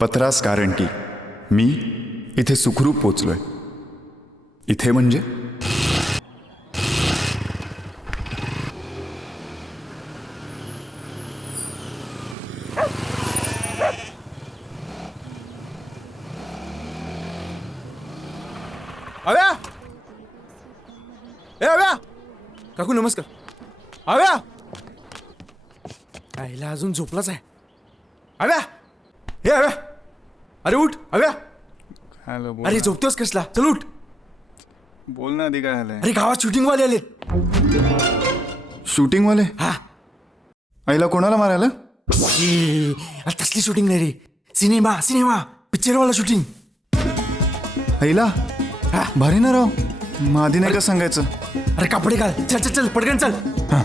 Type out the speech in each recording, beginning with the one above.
पत्रास कारण की मी इथे सुखरूप पोचलोय. इथे म्हणजे आव्या, ए आव्या, काकू नमस्कार. आव्या, आईला अजून झोपलाच आहे. आव्या, हे आव्या, अरे उठ आव्या. हॅलो. अरे झोपतोस कसला, चल उठ. बोल ना, आधी काय झालंय? अरे गावात शूटिंग वाले आलेत. शूटिंग वाले? हा. आईला कोणाला मारायला? अरे तसली शूटिंग नाही रे, सिनेमा सिनेमा पिक्चर वाला शूटिंग. आईला हा. भारी ना राव. मग आधी नाही का सांगायचं? अरे कपडे घाल, चल चल चल पटकन चल. हा.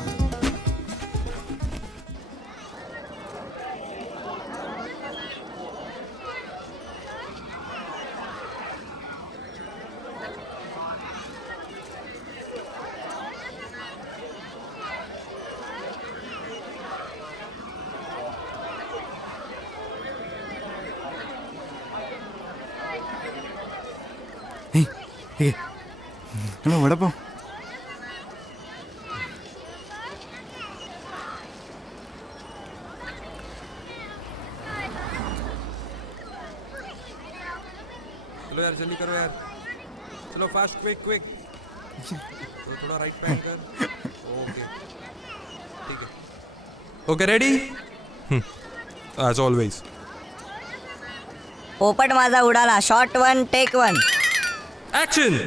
हे हॅलो, वडापाव. चलो यार जल्दी करो यार, चलो फास्ट क्विक क्विक. तो थोड़ा राइट पैन कर. ओके ठीक है. Okay ready. As always. पोपट माझा उडाला. Shot 1 take 1. एक्शन.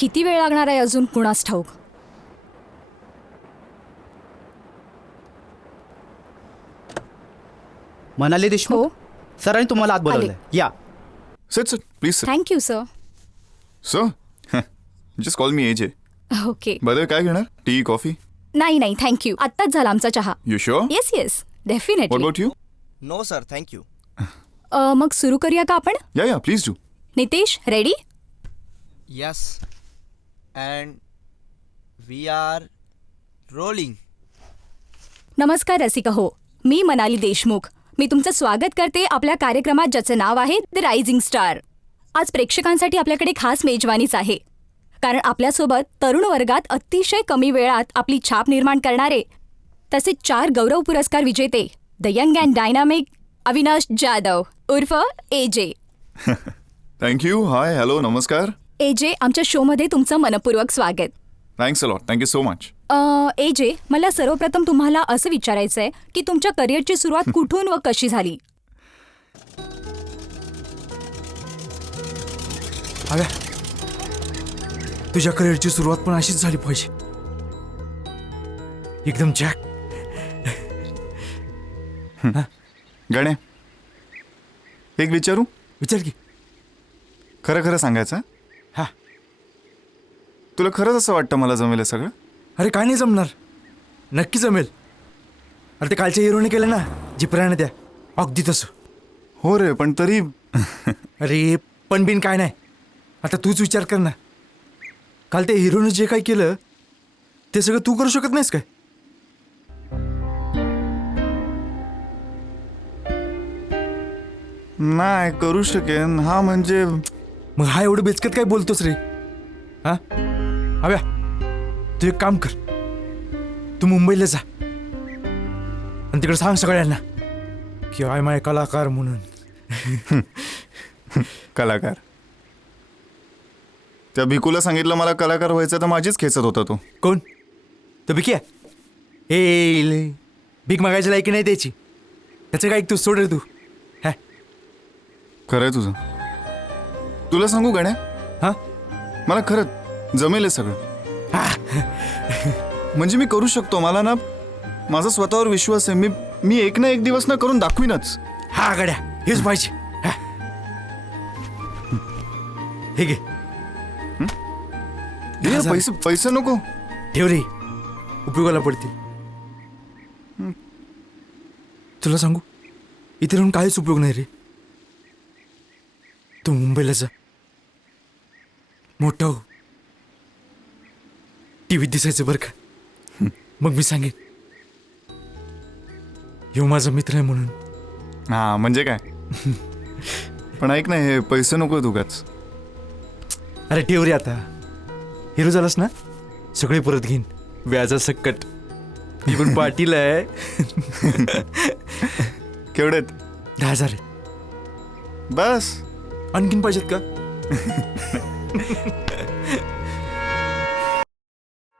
किती वेळ लागणार आहे अजून कुणास ठाऊक. मनाली देशमुख हो सरांनी तुम्हाला आत बोलवलंय. या. Sit sit please sit. Thank you sir. Sir just call me AJ. Okay. बरं, काय घेणार? Tea, coffee? नाही नाही थँक्यू, आत्ताच झाला आमचा चहा. You sure? Yes yes what definitely. About you? No sir thank you. मग सुरू करूया का आपण? या please do. Nitesh ready? Yes and we are rolling. नमस्कार रसिका हो, मी मनाली देशमुख. मी तुमचं स्वागत करते आपल्या कार्यक्रमात ज्याचं नाव आहे द रायझिंग स्टार. आज प्रेक्षकांसाठी आपल्याकडे खास मेजवानीच आहे, कारण आपल्यासोबत तरुण वर्गात अतिशय कमी वेळात आपली छाप निर्माण करणारे तसेच 4 गौरव पुरस्कार विजेते the young and dynamic Avinash Jadhav उर्फ एजे. थँक्यू. हाय, हॅलो, नमस्कार. एजे, आमच्या शोमध्ये तुमचं मनपूर्वक स्वागत. Thanks a lot. Thank you so much. AJ, मला सर्वप्रथम तुम्हाला असं विचारायचं आहे की तुमच्या करिअरची सुरुवात कुठून व कशी झाली? आव्या, तुझ्या करिअरची सुरुवात पण अशीच झाली पाहिजे, एकदम जॅक. गणे, एक विचारू? विचार की. खरं खरं सांगायचं हं? हा. तुला खरंच असं वाटतं मला जमेल हे सगळं? अरे काय नाही जमणार, नक्की जमेल. अरे ते कालच्या हिरोने केलं ना जिपराने त्या, अगदी तसं. हो रे, पण तरी अरे पण बिन काय नाही, आता तूच विचार कर ना. काल त्या हिरोने जे काय केलं ते सगळं तू करू शकत नाहीस काय? नाही करू शकेन. हा म्हणजे मग हा एवढं बेचकत काय बोलतोस रे? हा हव्या, तू एक काम कर, तू मुंबईला जा आणि तिकडे सांग सगळ्यांना की आय माय कलाकार म्हणून. कलाकार. त्या भिकूला सांगितलं मला कलाकार व्हायचं तर माझीच खेचत होता तो. कोण? तर भिक्या? ए भीक मागायची लायकी नाही त्याची. त्याचं काय तू सोड रे तू. हा खरंय तुझं. तुला सांगू गण्या, हा मला खरंच जमेल हे सगळं. म्हणजे मी करू शकतो. मला ना माझा स्वतःवर विश्वास आहे. मी एक ना एक दिवस ना करून दाखवीनच. हा गड्या, हेच पाहिजे. हा. हे घे. हे पैसे पैसे नको. ठेव रे, उपयोगाला पडतील. तुला सांगू, इथे राहून काहीच उपयोग नाही रे. तू मुंबईला जा, मोठा हो, टीव्हीत दिसायचं बरं का. मग मी सांगेन ह्यो माझा मित्र आहे म्हणून. हा म्हणजे काय. पण ऐक ना, हे पैसे नको उगाच. अरे ठेव रे, आता हिरो झालास ना, सगळे परत घेईन व्याजा सकट. मी पण पाटील आहे. केवढेत? 10,000 आहे. बस. आणखीन पाहिजेत का?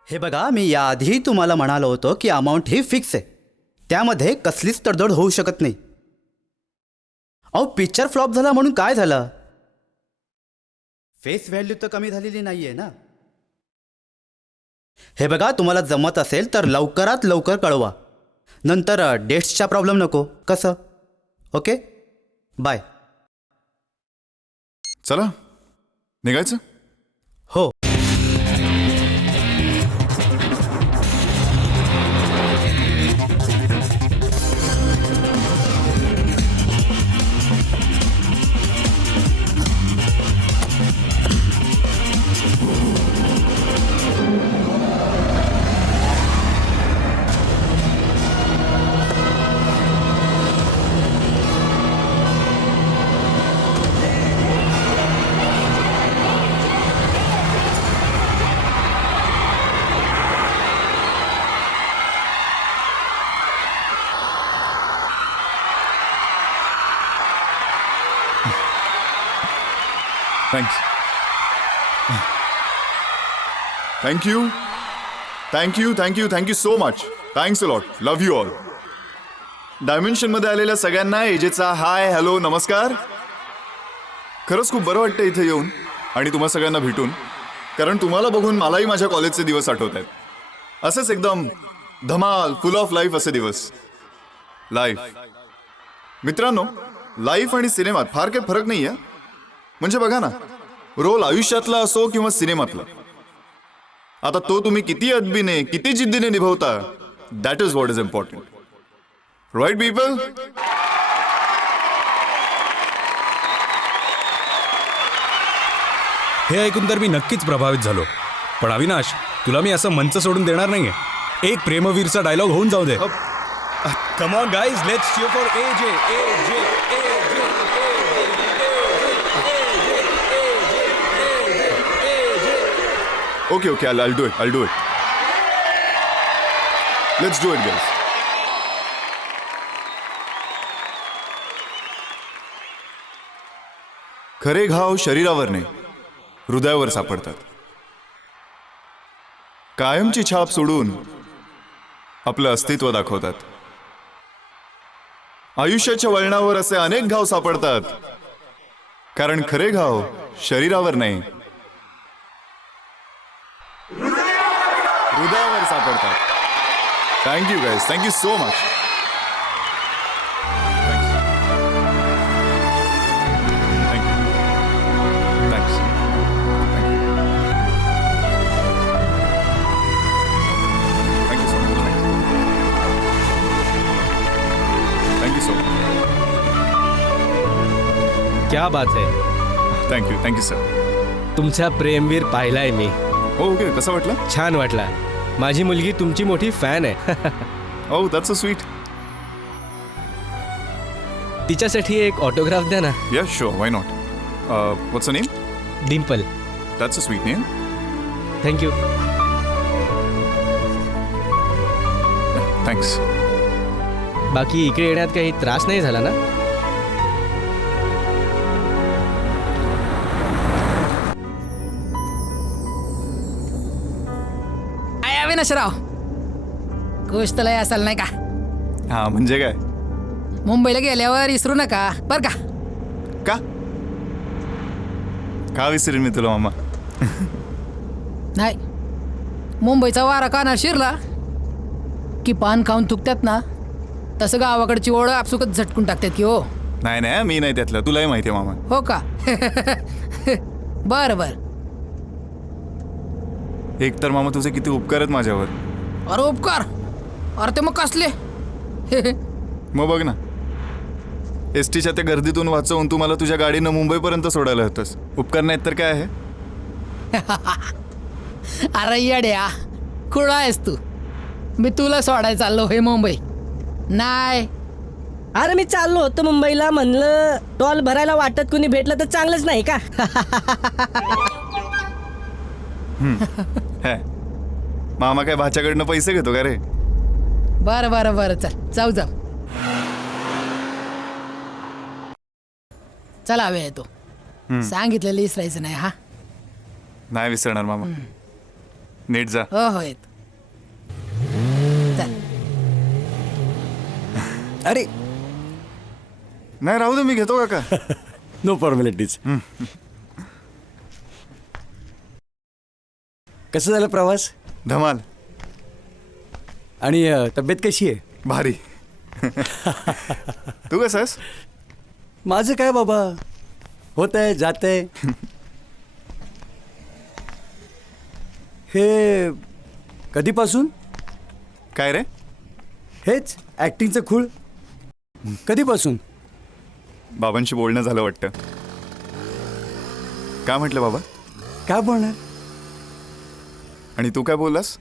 हे बघा, मी याआधी तुम्हाला म्हणालो होतो की अमाऊंट ही फिक्स आहे, त्यामध्ये कसलीच तडजोड होऊ शकत नाही. अहो पिक्चर फ्लॉप झाला म्हणून काय झालं? फेस व्हॅल्यू तर कमी झालेली नाहीये ना. हे बघा, तुम्हाला जमत असेल तर लवकरात लवकर कळवा, नंतर डेट्सचा प्रॉब्लेम नको. कसं? Okay, bye. चला निघायचं. हो. Thanks. Thank you thank you thank you thank you so much. Thanks a lot. Love you all. डायमेन्शनमध्ये आलेल्या सगळ्यांना एजेचा हाय, हॅलो, नमस्कार. खरंच खूप बरं वाटतं इथे येऊन आणि तुम्हा सगळ्यांना भेटून, कारण तुम्हाला बघून मलाही माझ्या कॉलेजचे दिवस आठवत आहेत. असेच एकदम धमाल, फुल ऑफ लाईफ असे दिवस. लाईफ मित्रांनो, लाईफ आणि सिनेमात फार काही फरक नाही आहे. म्हणजे बघा ना, रोल आयुष्यातला असो किंवा सिनेमातला, आता तो तुम्ही किती अदबीने, किती जिद्दीने निभवता, that is what is important. Right people? हे ऐकून तर मी नक्कीच प्रभावित झालो. पण अविनाश, तुला मी असं मंच सोडून देणार नाहीये. एक प्रेमवीरचा डायलॉग होऊन जाऊ दे. Come on guys, let's cheer for AJ. Okay, I'll do it. Let's do it, guys. खरे घाव शरीरावर नाही, हृदयावर सापडतात. कायमची छाप सोडून आपलं अस्तित्व दाखवतात. आयुष्याच्या वळणावर असे अनेक घाव सापडतात, कारण खरे घाव शरीरावर नाही, हृदयावर सापडतात. Thank you guys, thank you so much. क्या बात आहे. Thank you sir. तुमचा प्रेमवीर पाहिलाय मी. ओके, कसं वाटलं? छान वाटला. माझी मुलगी तुमची मोठी फॅन आहे. Oh that's so sweet. तिच्यासाठी एक ऑटोग्राफ द्या ना. Yeah sure, why not. What's a name? Dimple. That's a sweet name. Thank you. Thanks. बाकी इकडे येण्यात काही त्रास नाही झाला ना? काय अविनाशराव, खुश तर लय असाल नाही का? हा म्हणजे काय? मुंबईला गेल्यावर विसरू नका बर का? का का विसरेन मी तुला मामा? नाही, मुंबईचा वारा कानावर शिरला की पान खाऊन थुकतात ना, तसं गावाकडची ओढ आपसुकच झटकून टाकतात की हो. नाही नाही, मी नाही त्यातलं, तुलाही माहिती आहे मामा. हो का? बर बर. एक तर मामा तुझे किती उपकार आहेत माझ्यावर. अरे उपकार? अरे ते मग कसले? मग बघ ना, एस टीच्या त्या गर्दीतून वाचवून तू मला तुझ्या गाडीनं मुंबईपर्यंत सोडायला होतंस. उपकार नाहीत तर काय आहे? अरे येड्या, कुठं आहेस तू? मी तुला सोडायला चाललो हे मुंबई नाही. अरे मी चाललो होतो मुंबईला, म्हणलं टोल भरायला वाटत कुणी भेटलं तर चांगलंच नाही का? हे, मामा काय भाच्याकडनं पैसे घेतो का रे? बरं बरं बरं, चल जाऊ जाऊ. चला वेळ येतो. सांगितलेलं विसरायचं नाही हा. नाही विसरणार मामा. नीट जा. हो हो येत. चल. अरे नाही राहू दे, मी घेतो काका. No formalities. कसं झालं प्रवास? धमाल. आणि तब्येत कशी आहे? भारी. तू कसं आहेस? माझं काय बाबा, होत आहे जात आहे. हे कधीपासून? काय रे? हेच ॲक्टिंगचं खूळ कधीपासून? बाबांशी बोलणं झालं वाटतं. काय म्हटलं बाबा? काय बोलणार? आणि तू काय बोललास?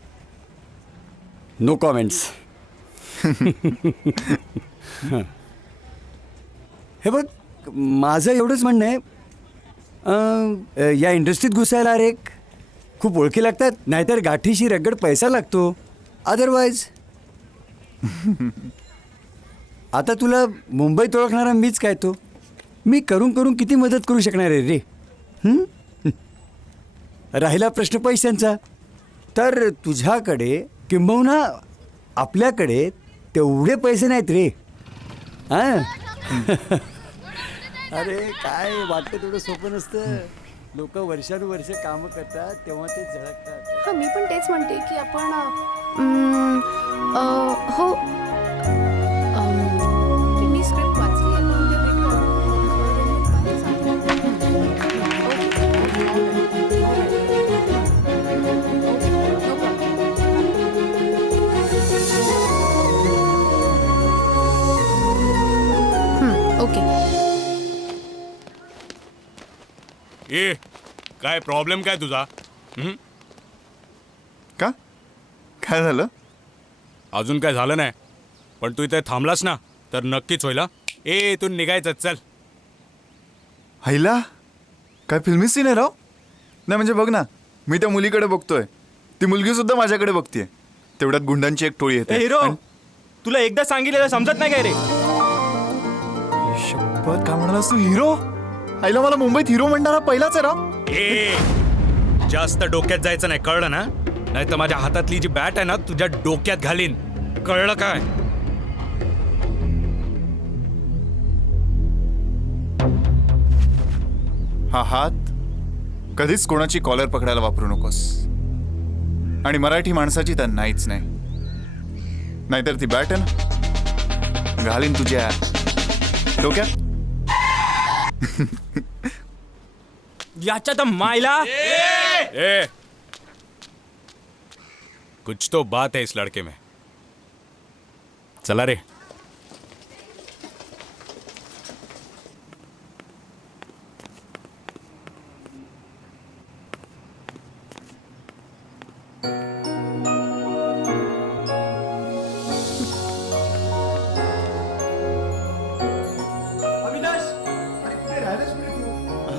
No comments. हे बघ, माझं एवढंच म्हणणं आहे, या इंडस्ट्रीत घुसायला रे खूप ओळखी लागतात, नाहीतर गाठीशी रगड पैसा लागतो. अदरवाईज आता तुला मुंबईत ओळखणारा मीच काय तो. मी करून करून किती मदत करू शकणार आहे रे? राहिला प्रश्न पैशांचा, तर तुझ्याकडे किंबहुना आपल्याकडे तेवढे पैसे नाहीत रे. हां. अरे काय वाटतं, तेवढं सोपं नसतं. लोक वर्षानुवर्ष कामं करतात तेव्हा ते झळकतात. हां, मी पण तेच म्हणते की आपण हो, मी स्क्रिप्ट वाचली, आपण उद्या भेटू. ओके. ए, काय प्रॉब्लेम काय तुझा? का? काय झालं? अजून काय झालं नाही, पण तू इथे थांबलास ना तर नक्कीच होईल. ए, तू निघायचं, चल. हैला, काय फिल्मी सीन आहे राव. नाही म्हणजे बघ ना, मी त्या मुलीकडे बघतोय, ती मुलगी सुद्धा माझ्याकडे बघतीये. तेवढ्यात गुंडांची एक टोळी येते. हिरो, तुला एकदा सांगितलेलं समजत नाही काय रे? शपथ, काय म्हणालास तू? हिरो? आईला, मला मुंबईत हिरो म्हणणारा पहिलाच आहे राव. ए, जास्त डोक्यात जायचं नाही, कळलं ना? नाही तर माझ्या हातातली जी बॅट आहे ना तुझ्या डोक्यात घालीन, कळलं काय? हा हात कधीच कोणाची कॉलर पकडायला वापरू नकोस. आणि मराठी माणसाची तर नाहीच नाही. नाहीतर ती बॅट आहे ना, घालीन तुझ्या डोक्यात. याच्या तर मायला. ए, कुछ तो बात है इस लड़के में. चला रे.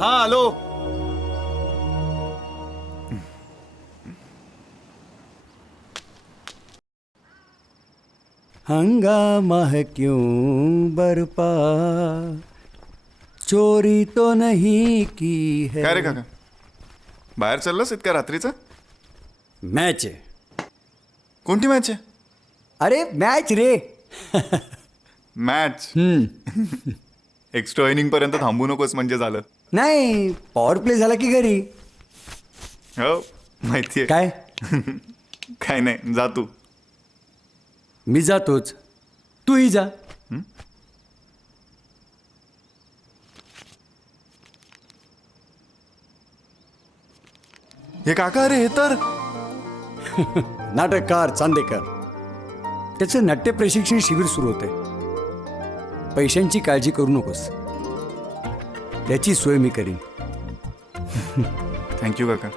हा आलो. हंगामा है क्यों बरपा, चोरी तो नहीं की है. काय रे काका, बाहेर चाललास इतक्या रात्रीचा? मॅच आहे. कोणती मॅच आहे? अरे मॅच रे. मॅच. एक्स्ट्रा इनिंग पर्यंत थांबू नकोस म्हणजे झालं. नाही, पॉवर प्ले झाला की घरी. हो माहितीये. काय काय नाही, जा तू. मी जातोच, तूही जा. हे काका रे, हे तर नाटककार चांदेकर. त्याचं नाट्य प्रशिक्षण शिबिर सुरू होते. पैशांची काळजी करू नकोस, त्याची सोय मी करीन. थँक्यू काका.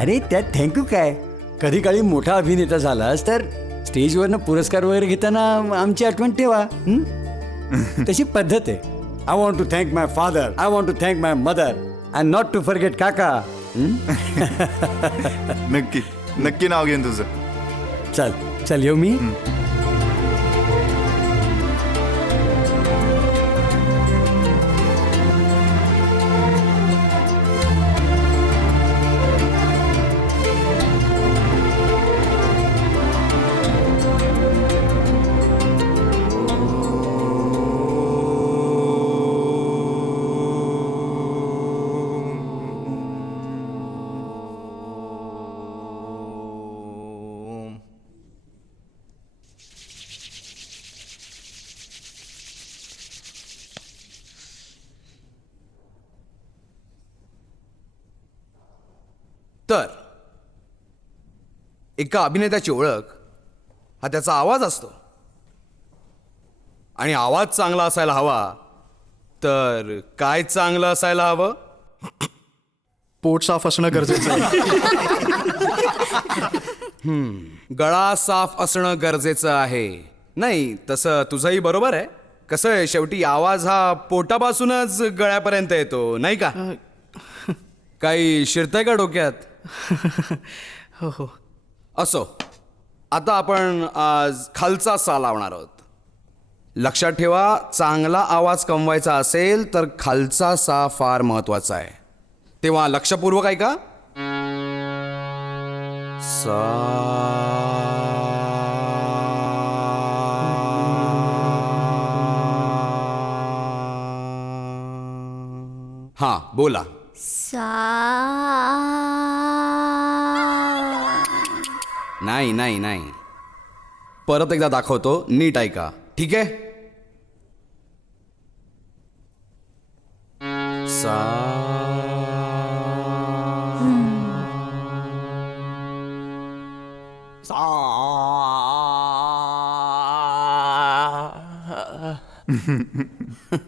अरे त्यात थँक्यू काय, कधी काळी मोठा अभिनेता झालास तर स्टेजवरनं पुरस्कार वगैरे घेताना आमची आठवण ठेवा. तशी पद्धत आहे. I want to thank my father, I want to thank my mother and not to forget काका. नक्की नक्की नाव घेईन तुझं. चल चल येऊ मी. तर एका अभिनेत्याची ओळख हा त्याचा आवाज असतो, आणि आवाज चांगला असायला हवा तर काय चांगलं असायला हवं? पोट साफ असणं गरजेचं आहे. गळा साफ असणं गरजेचं आहे. नाही, तसं तुझंही बरोबर आहे. कसं आहे, शेवटी आवाज हा पोटापासूनच गळ्यापर्यंत येतो, नाही का? काही शिरतंय का डोक्यात? हो हो. असो, आता आपण आज खालचा सा लावणार आहोत. लक्षात ठेवा, चांगला आवाज कमवायचा असेल तर खालचा सा फार महत्वाचा आहे. तेव्हा लक्षपूर्वक ऐका. सा. हां, बोला. नाही नाही नाही, परत एकदा दाखवतो, नीट ऐका, ठीक आहे? सा.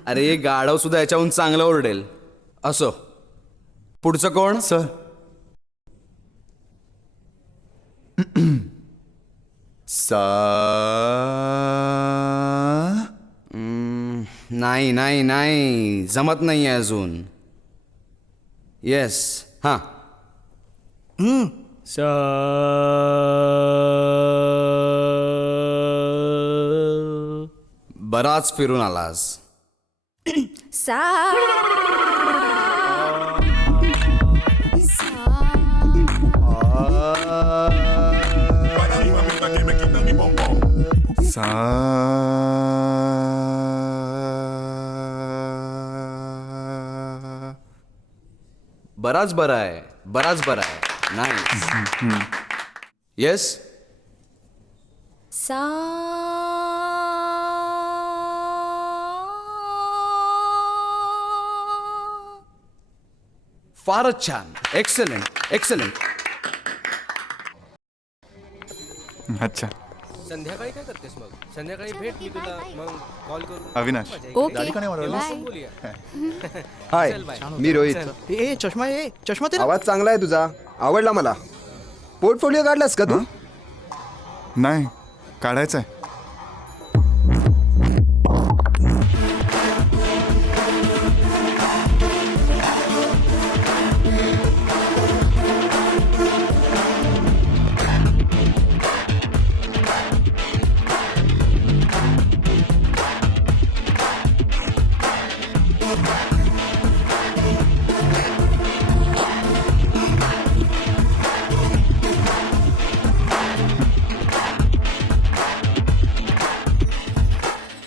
अरे गाढव सुद्धा याच्याहून चांगलं ओरडेल. असो, पुढचं कोण? सर. सा. नाही नाही नाही, जमत नाही आहे अजून. येस, हां. बराच फिरून आलास. सा. सा. बराच बरं आहे, बराच बरं आहे. नाही. येस. सा. फारच छान. Excellent excellent. अच्छा. संध्याकाळी काय करतेस मग? संध्याकाळी भेट, मी तुला मग कॉल करू. अविनाश. ओके. बोलूया. हाय, मी रोहित. ए चष्मा, ए चष्मा ते आवाज चांगला आहे तुझा, आवडला मला. पोर्टफोलिओ काढलास का तू? नाही, काढायचं आहे.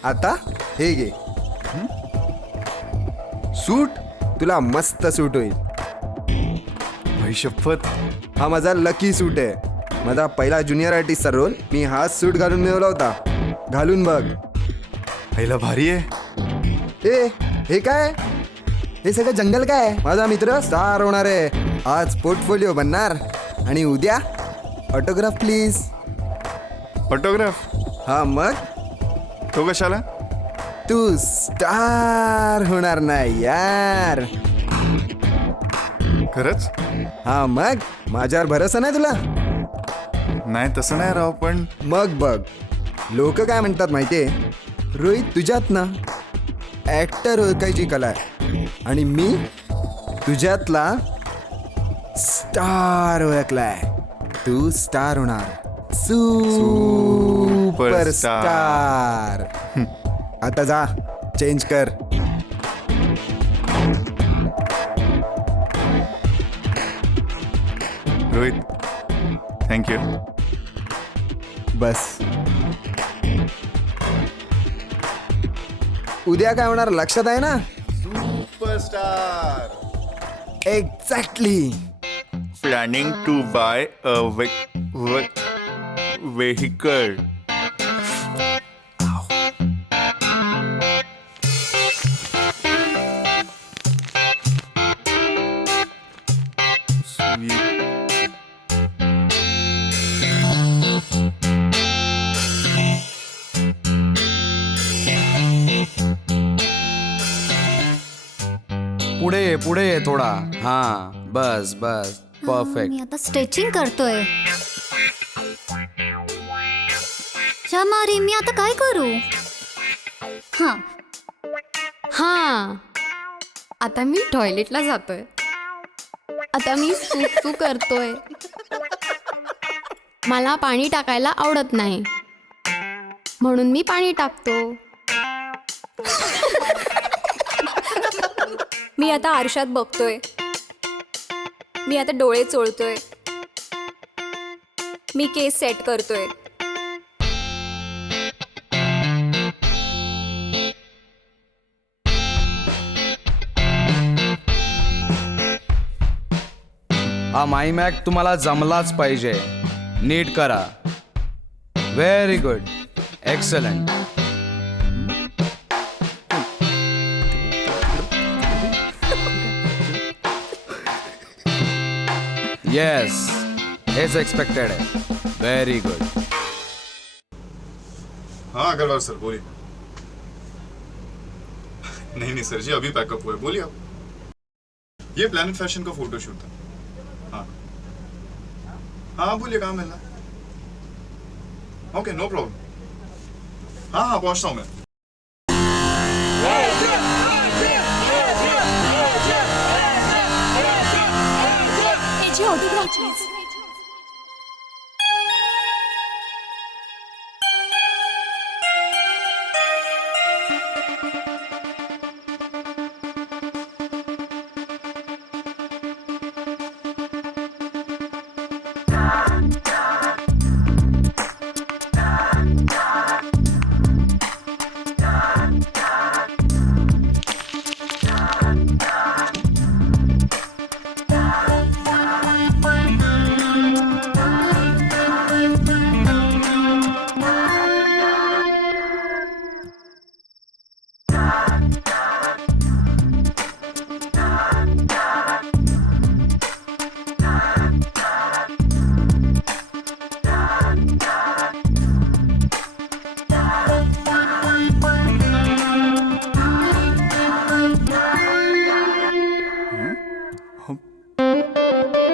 आता हे घे सूट, तुला मस्त सूट होईल. भाई शपथ. हा माझा लकी सूट आहे. माझा पहिला ज्युनियर आर्टिस्टचा रोल मी हाच सूट घालून मिळवला होता. घालून बघ. आईला भारी आहे. हे काय? हे सगळं जंगल काय? माझा मित्र स्टार होणार आहे. आज पोर्टफोलिओ बनणार आणि उद्या ऑटोग्राफ प्लीज. ऑटोग्राफ? हा मग तो कशाला? तू स्टार होणार नाही यार. खरंच? हा मग माझ्यावर भरोसा नाही तुला? नाही तसं नाही राव, पण मग बघ लोक काय म्हणतात माहितीये, रोहित तुझ्यात ना ऍक्टर ओळखायची कला आहे आणि मी तुझ्यातला स्टार ओळखलाय. तू स्टार होणार. सुपरस्टार. आता जा चेंज कर. रोहित थँक्यू. बस. उद्या काय होणार लक्षात आहे ना? Superstar. Exactly. Planning to buy a vehicle. पुढे ये थोडा. हा बस बस परफेक्ट. मी आता स्ट्रेचिंग करतोय. शमारी मी आता काय करू? हा हा आता मी टॉयलेटला जातोय. आता मी सुसू करतोय. मला पाणी टाकायला आवडत नाही म्हणून मी पाणी टाकतो. मी आता आरशात बघतोय. मी आता डोळे चोळतोय. मी केस सेट करतोय. हा माई मॅक तुम्हाला जमलाच पाहिजे. नीट करा. Very good. एक्सलंट. येस हेच एक्सपेक्टेड आहे. Very good. हाँ अग्रवाल सर बोलिए. नहीं सर जी अभी पैकअप हुआ है. बोलिए आप. ये प्लैनेट फैशन का फोटोशूट था. हाँ हाँ बोलिए कहाँ मिलना. Okay no problem. हाँ हाँ पहुँचता हूँ मैं.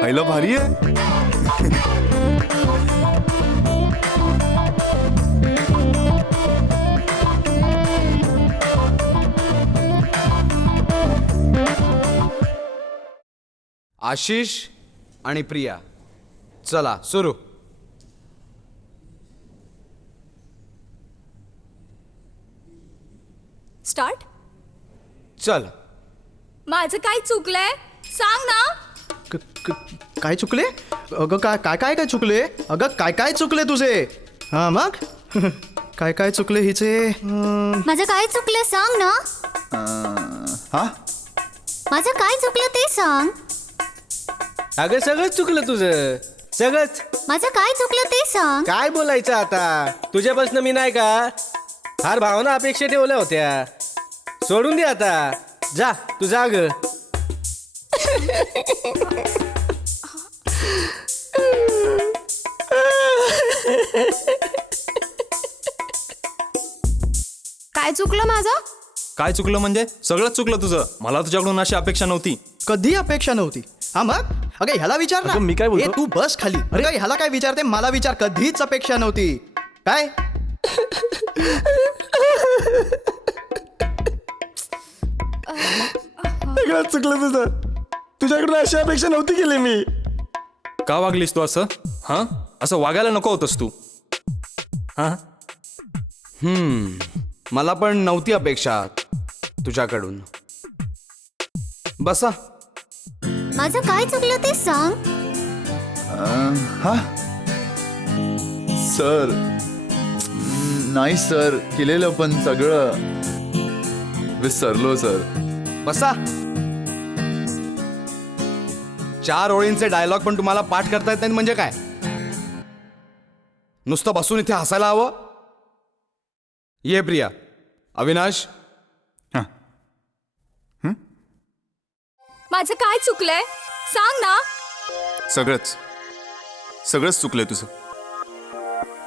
आईला भारी आहे. आशिष आणि प्रिया चला सुरू. स्टार्ट. चल माझं काय चुकलंय सांग ना. काय चुकले अगं? काय काय काय काय चुकले अगं? काय काय चुकले तुझे? हा मग काय काय चुकले हिचे? माझं काय चुकलं सांग ना. हा माझं काय चुकलं ते सांग. अगं सगळंच चुकलं तुझं, सगळंच. माझं काय चुकलं ते सांग. काय बोलायचं आता? तुझ्यापासून मी नाही का फार भावना अपेक्षा ठेवल्या होत्या. सोडून दे आता, जा तू जा ग. काय चुकलं माझं? काय चुकलं म्हणजे सगळंच चुकलं तुझं. मला तुझ्याकडून अशी अपेक्षा नव्हती. कधी अपेक्षा नव्हती. हा मग अगं ह्याला विचार ना. मी काय बोलतो? तू बस खाली. अरे ह्याला काय विचारते? मला विचार. कधीच अपेक्षा नव्हती. काय सगळंच चुकलं तुझं. तुझ्याकडून अशी अपेक्षा नव्हती केली मी. का वागलीस तू असं? हा असं वागायला नको होतस तू. हा मला पण नव्हती अपेक्षा तुझ्याकडून. बसा. माझं काय चुकलं ते सांग. हा सर नाही सर केलेलं पण सगळं विसरलो सर. बसा. 4 ओळींचे डायलॉग पण तुम्हाला पाठ करता येत नाही म्हणजे काय? नुसतं बसून इथे हसायला हवं. ये प्रिया. अविनाश. माझं काय चुकलंय सांग ना. सगळंच चुकलंय तुझं.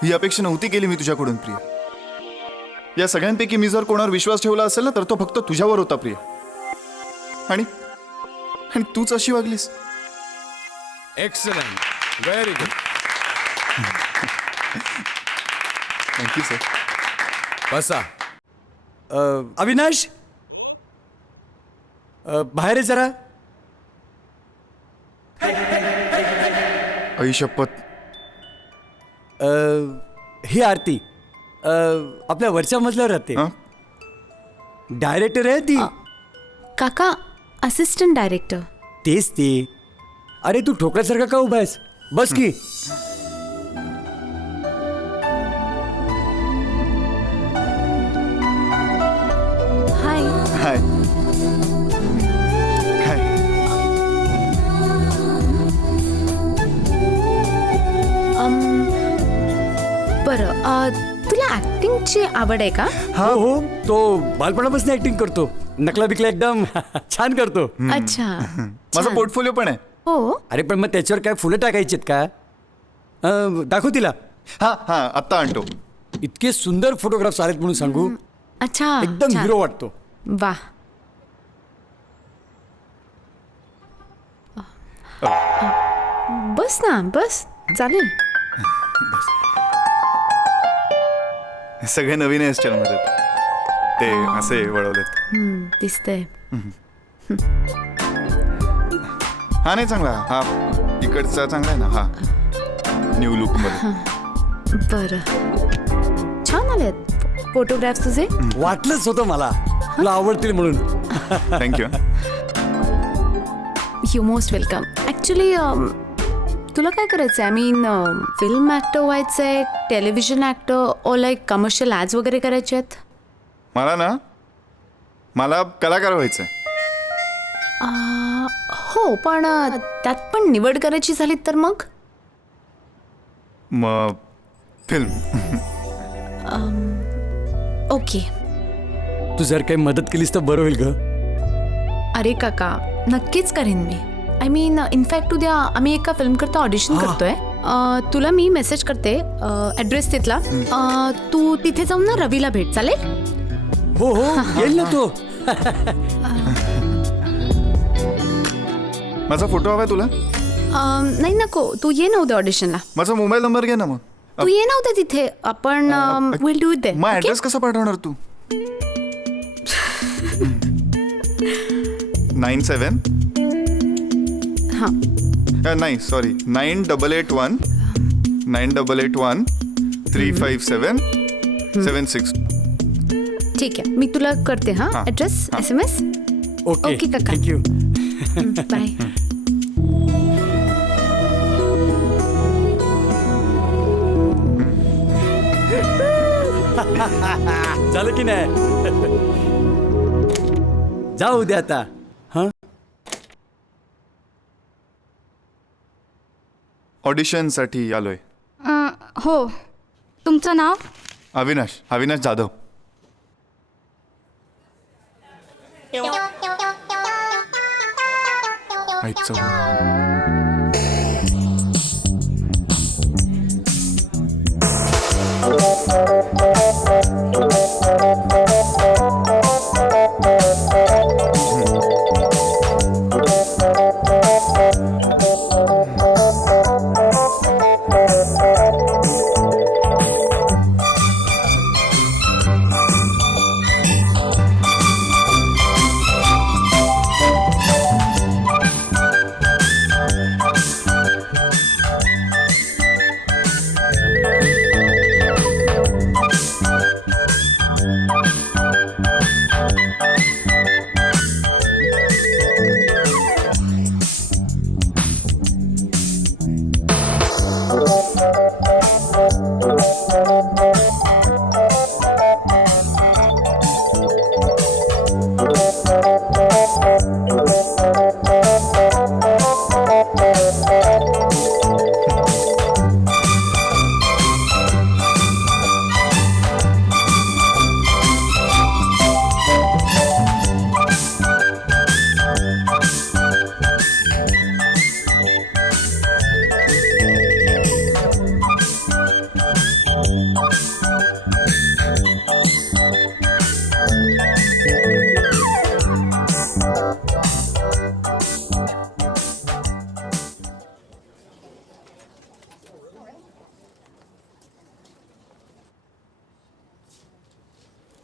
ही अपेक्षा नव्हती केली मी तुझ्याकडून प्रिया. या सगळ्यांपैकी मी जर कोणावर विश्वास ठेवला असेल ना तर तो फक्त तुझ्यावर होता प्रिया. आणि तूच अशी वागलीस. Excellent, very good. Thank you sir. बसा. अविनाश बाहेर आहे जरा. आई शपथ. ही आरती आपल्या वरच्या मजल्यावर राहते. डायरेक्टर आहे ती. काका असिस्टंट डायरेक्टर. तेच ते. अरे तू ठोकल्यासारखा का उभा आहेस? बस की. हाय. हाय. काय बरं तुला ऍक्टिंगची आवड आहे का? हो तो बालपणापासून ऍक्टिंग करतो. नकला बिकला एकदम छान करतो. अच्छा. माझा पोर्टफोलिओ पण आहे. हो. अरे पण मग त्याच्यावर काय फुलं टाकायचीत का? दाखव तिला. हा आत्ता आणतो. इतके सुंदर फोटोग्राफ्स आलेत म्हणून सांगू. अच्छा. एकदम छान. हिरो वाटतो. वा. बस ना बस. चालेल. सगळे नवीन हेअरस्टाईल मध्ये ते असे वळवलेत. दिसतंय. हा नाही चांगला. हा इकडचा चांगला आहे ना. हा न्यू लुक मध्ये. बरं छान आलेत फोटोग्राफ्स तुझे. वाटलंच होतं मला तुला आवडतील म्हणून. Thank you. You most welcome. Actually तुला काय करायचं आहे? आय मीन फिल्म ॲक्टर व्हायचं आहे, टेलिव्हिजन ॲक्टर ओ लाईक कमर्शियल ॲड्स वगैरे करायचे आहेत? मला कलाकार व्हायचं आहे. हो पण त्यात पण निवड करायची झाली तर मग फिल्म. ओके. तू जर काही मदत केलीस तर बरं होईल ग. अरे काका नक्कीच करेन मी. आय मीन इनफॅक्ट उद्या आम्ही एका फिल्मकरता ऑडिशन करतोय. तुला मी मेसेज करते ॲड्रेस तिथला. तू तिथे जाऊन ना रवीला भेट. चालेल? हो येईल ना तो. माझा फोटो हवाय तुला? नाही नको. तू ये ना उद्या ऑडिशनला. माझा मोबाईल नंबर घे ना. मग तू ये ना उद्या तिथे. आपण विल डू इट देयर. मग ॲड्रेस कसा पाठवणार तू? 97 नाही सॉरी 9881 357 76. ठीक आहे मी तुला करते. Address SMS. ओके ओके काका थँक्यू बाय झालं की नाही जाऊ द्या आता हां ऑडिशनसाठी आलोय. हो तुमचं नाव? अविनाश जाधव. आईचं.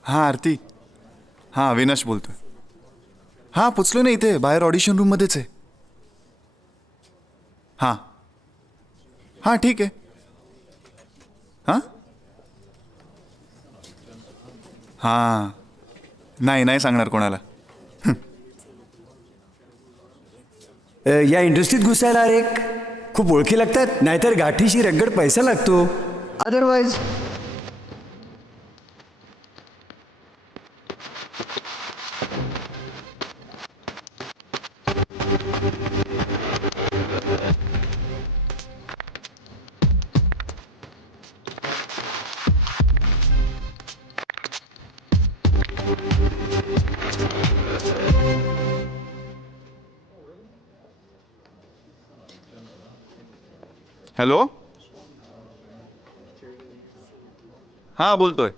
हां आरती. हां अविनाश बोलतोय. हां पोचलो ना इथे बाहेर ऑडिशन रूममध्येच आहे. हां हां ठीक आहे. हां हां नाही सांगणार कोणाला. या इंडस्ट्रीत घुसायला अरे खूप ओळखी लागतात नाहीतर गाठीशी रगड पैसा लागतो अदरवाईज हॅलो. हां बोलतोय.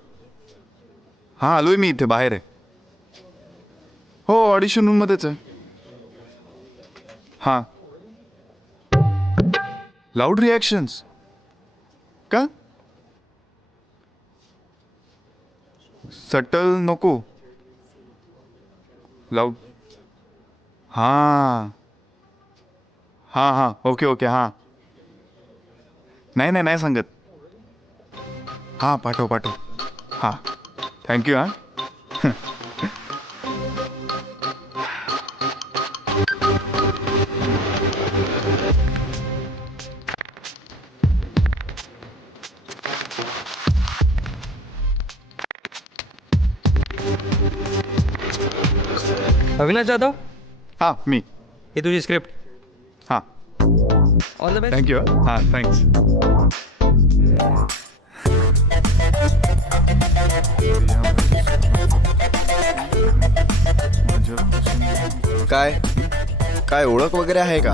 हां आलोय मी इथे बाहेर आहे. हो ऑडिशन रूममध्येच आहे. हां लाऊड रिॲक्शन्स का? सटल नको लाऊड. हां हां हां ओके हां नाही सांगत. हां पाठव हां थँक्यू. हां अविनाश जाधव. हां मी. ही तुझी स्क्रिप्ट. हां ऑल द बेस्ट. थँक्यू. हां थँक्स. काय ओळख वगैरे आहे का?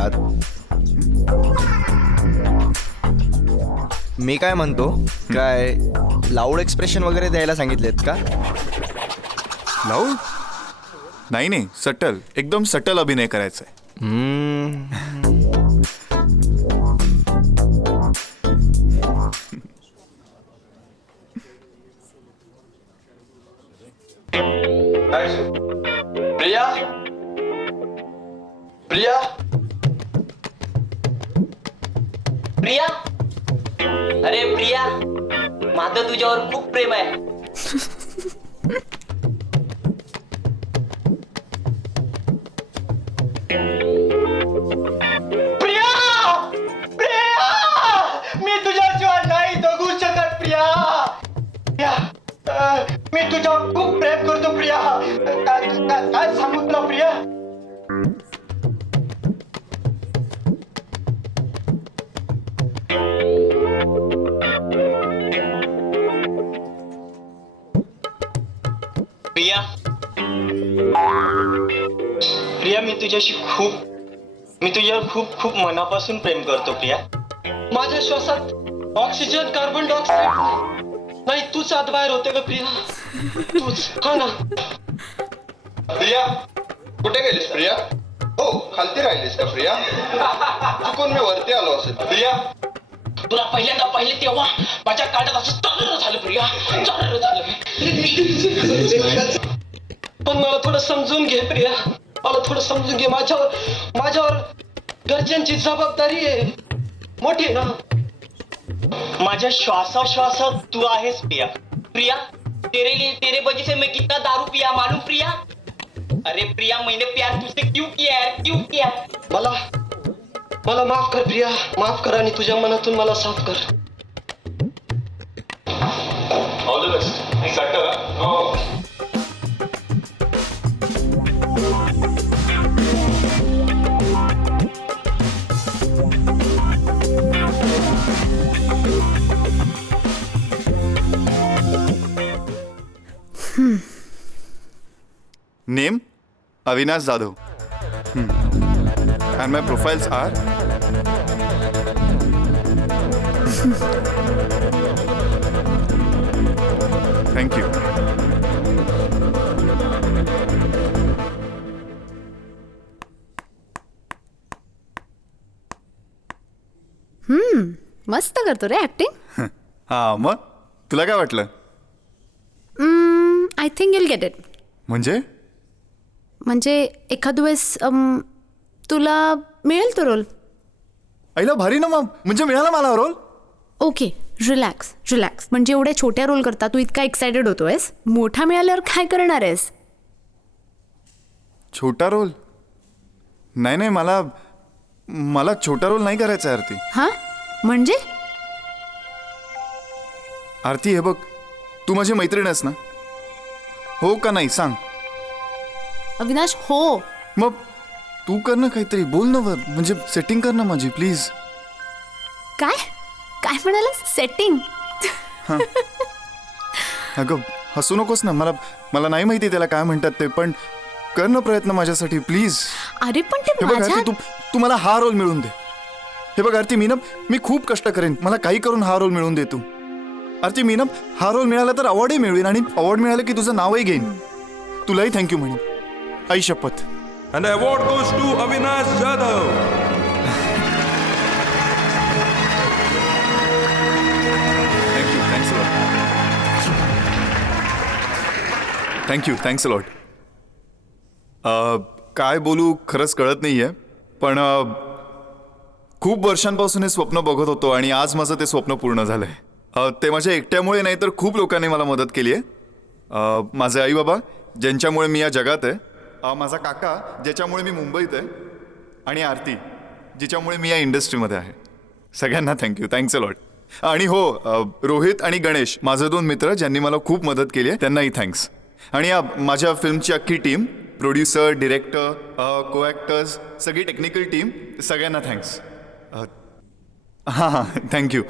मी काय म्हणतो, काय लाऊड एक्सप्रेशन वगैरे द्यायला सांगितलेत का? लाऊड नाही सटल एकदम सटल अभिनय करायचा आहे. प्रिया प्रिया प्रिया अरे प्रिया माझं तुझ्यावर खूप प्रेम आहे. तुझ्यावर खूप खूप मनापासून प्रेम करतो प्रिया. माझ्या श्वासात ऑक्सिजन, कार्बन डायऑक्साईड नाही, तूच आत बाहेर होते का प्रिया? तूच, हा ना. प्रिया, कुठे गेलीस प्रिया? हो, खालती राहिलीस का प्रिया? चुकून मी वरती आलो असेल. प्रिया, तुला पहिल्यांदा पाहिले तेव्हा माझ्या काळात असं चाललं झालं प्रिया, चाललं झालं. पण मला थोडं समजून घे प्रिया, मला थोडं समजून घे. माझ्यावर घरच्यांची जबाबदारी आहे, मोठी आहे ना. माझ्या श्वासाश्वासात तू आहेस प्रिया. प्रिया, तेरे वजह से मैं कितना दारू पिया मालूम प्रिया? अरे प्रिया, मैंने प्यार तुझसे क्यों किया यार, क्यों किया? मला माफ कर प्रिया, माफ कर आणि तुझ्या मनातून मला साफ कर. All the best. हो. Name Avinash Jadhav. And my profiles are thank you. मस्त करतो रे ऍक्टिंग. हा, मग तुला काय वाटलं? I think you'll get it. म्हणजे एखाद वेळेस तुला मिळेल तो रोल. आईला भारी ना मग, म्हणजे मिळाला मला रोल. Okay, relax. म्हणजे एवढ्या छोट्या रोल करता तू इतका एक्सायटेड होतोयस, मोठा मिळाल्यावर काय करणार आहेस? छोटा रोल नाही, मला छोटा रोल नाही करायचा आहे आरती. हा म्हणजे? आरती, हे बघ, तू माझी मैत्रीण आहेस ना, हो का नाही सांग? अविनाश, हो. मग तू कर ना काहीतरी, बोल ना वर, म्हणजे सेटिंग कर ना माझी प्लीज. काय म्हणालास? सेटिंग? अगं हसू नकोस ना, मला नाही माहिती त्याला काय म्हणतात ते, पण कर ना प्रयत्न माझ्यासाठी प्लीज. अरे पण ते हे बघ आरती, तू मला हा रोल मिळवून दे. हे बघ आरती, मी खूप कष्ट करेन, मला काही करून हा रोल मिळवून दे तू. आरती, हा रोल मिळाला तर अवॉर्डही मिळवेन, आणि अवॉर्ड मिळालं की तुझं नावही घेईन, तुलाही थँक्यू म्हणेन, आई शपथ. And the award goes to Avinash Jadhav. Thanks a lot. काय बोलू खरंच कळत नाहीये, पण खूप वर्षांपासून हे स्वप्न बघत होतो आणि आज माझं ते स्वप्न पूर्ण झालंय. ते माझ्या एकट्यामुळे नाही तर खूप लोकांनी मला मदत केली आहे. माझे आई बाबा ज्यांच्यामुळे मी या जगात आहे, माझा काका ज्याच्यामुळे मी मुंबईत आहे, आणि आरती जिच्यामुळे मी या इंडस्ट्रीमध्ये आहे. सगळ्यांना थँक्स अ लॉट. आणि हो, रोहित आणि गणेश माझे 2 मित्र ज्यांनी मला खूप मदत केली आहे, त्यांनाही थँक्स. आणि माझ्या फिल्मची अख्खी टीम, प्रोड्युसर, डिरेक्टर, को ॲक्टर्स, सगळी टेक्निकल टीम, सगळ्यांना थँक्स. हां, थँक्यू.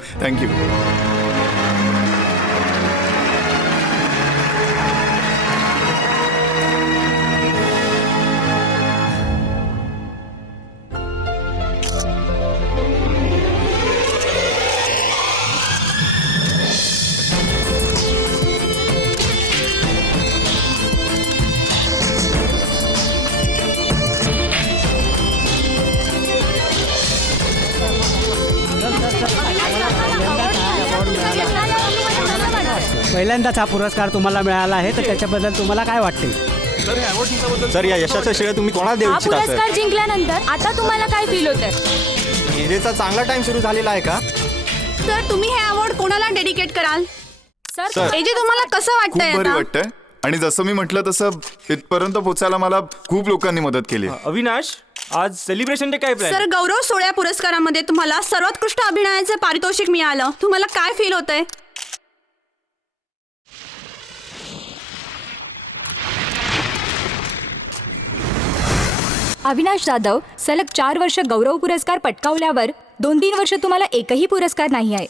पहिल्यांदाच हा पुरस्कार तुम्हाला मिळाला आहे, तर त्याच्याबद्दल तुम्हाला काय वाटते? सर, या यशाचं श्रेय तुम्ही कोणाला देऊ हा इच्छिता पुरस्कार सर? जिंकल्यानंतर आता तुम्हाला काय फील होतंय? विजेचा चांगला टाइम सुरू झालेला आहे का? सर, तुम्ही हे अवॉर्ड कोणाला डेडिकेट कराल? सर, एजे, तुम्हाला कसं खूप वाटतंय भारी आता? वाटतंय, आणि जसं मी म्हटलं तसं इथपर्यंत पोचायला मला खूप लोकांनी मदत केली. अविनाश, आज सेलिब्रेशन डे काय सर, गौरव सोहळ्या पुरस्कारामध्ये तुम्हाला सर्वोत्कृष्ट अभिनयाचं पारितोषिक मिळालं. तुम्हाला काय फील होतंय? अविनाश जाधव सलग 4 वर्ष गौरव पुरस्कार पटकावल्यावर 2-3 वर्ष तुम्हाला एकही पुरस्कार नाही आहे.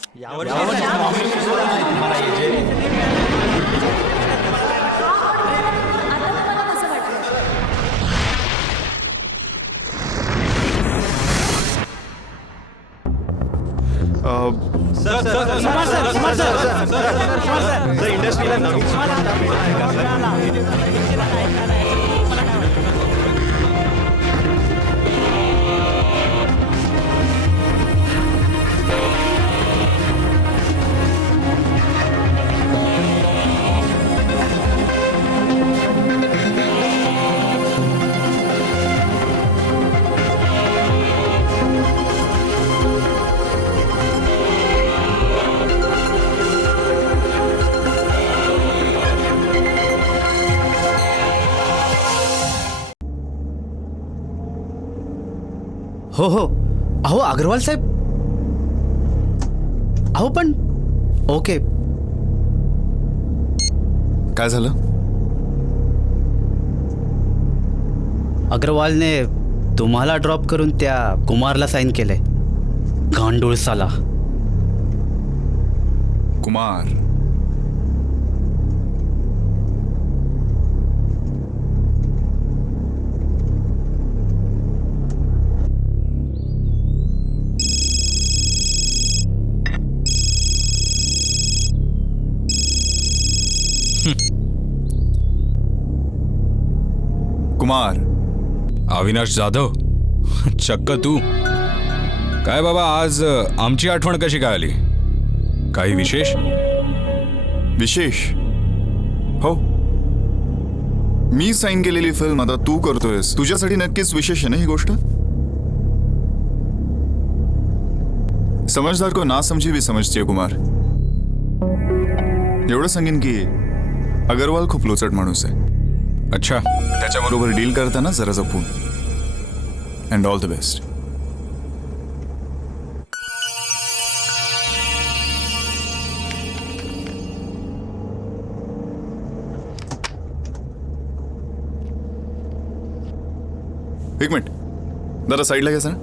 हो हो. अहो अग्रवाल साहेब. अहो पण ओके. काय झालं? अग्रवालने तुम्हाला ड्रॉप करून त्या कुमारला साईन केलंय. गांडूळ साला. कुमार. कुमार. अविनाश जाधव, चक्क तू. काय बाबा, आज आमची आठवण कशी काय आली? काही विशेष? विशेष? हो, मी साईन केलेली फिल्म आता तू करतोयस. तुझ्यासाठी नक्कीच विशेष आहे ना ही गोष्ट? समझदार को ना समझी भी समजते कुमार. एवढं सांगेन की अगरवाल खूप लोचट माणूस आहे. अच्छा. त्याच्याबरोबर डील करताना जरा जपून. And all the best. एक मिनिट, जरा साईडला घ्या सर.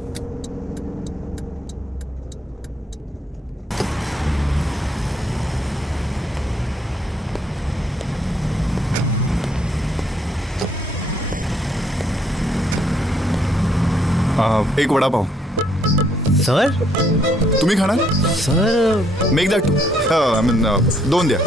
एक वडापाव. सर तुम्ही खाणार? Sir make that two. I mean 2 द्या.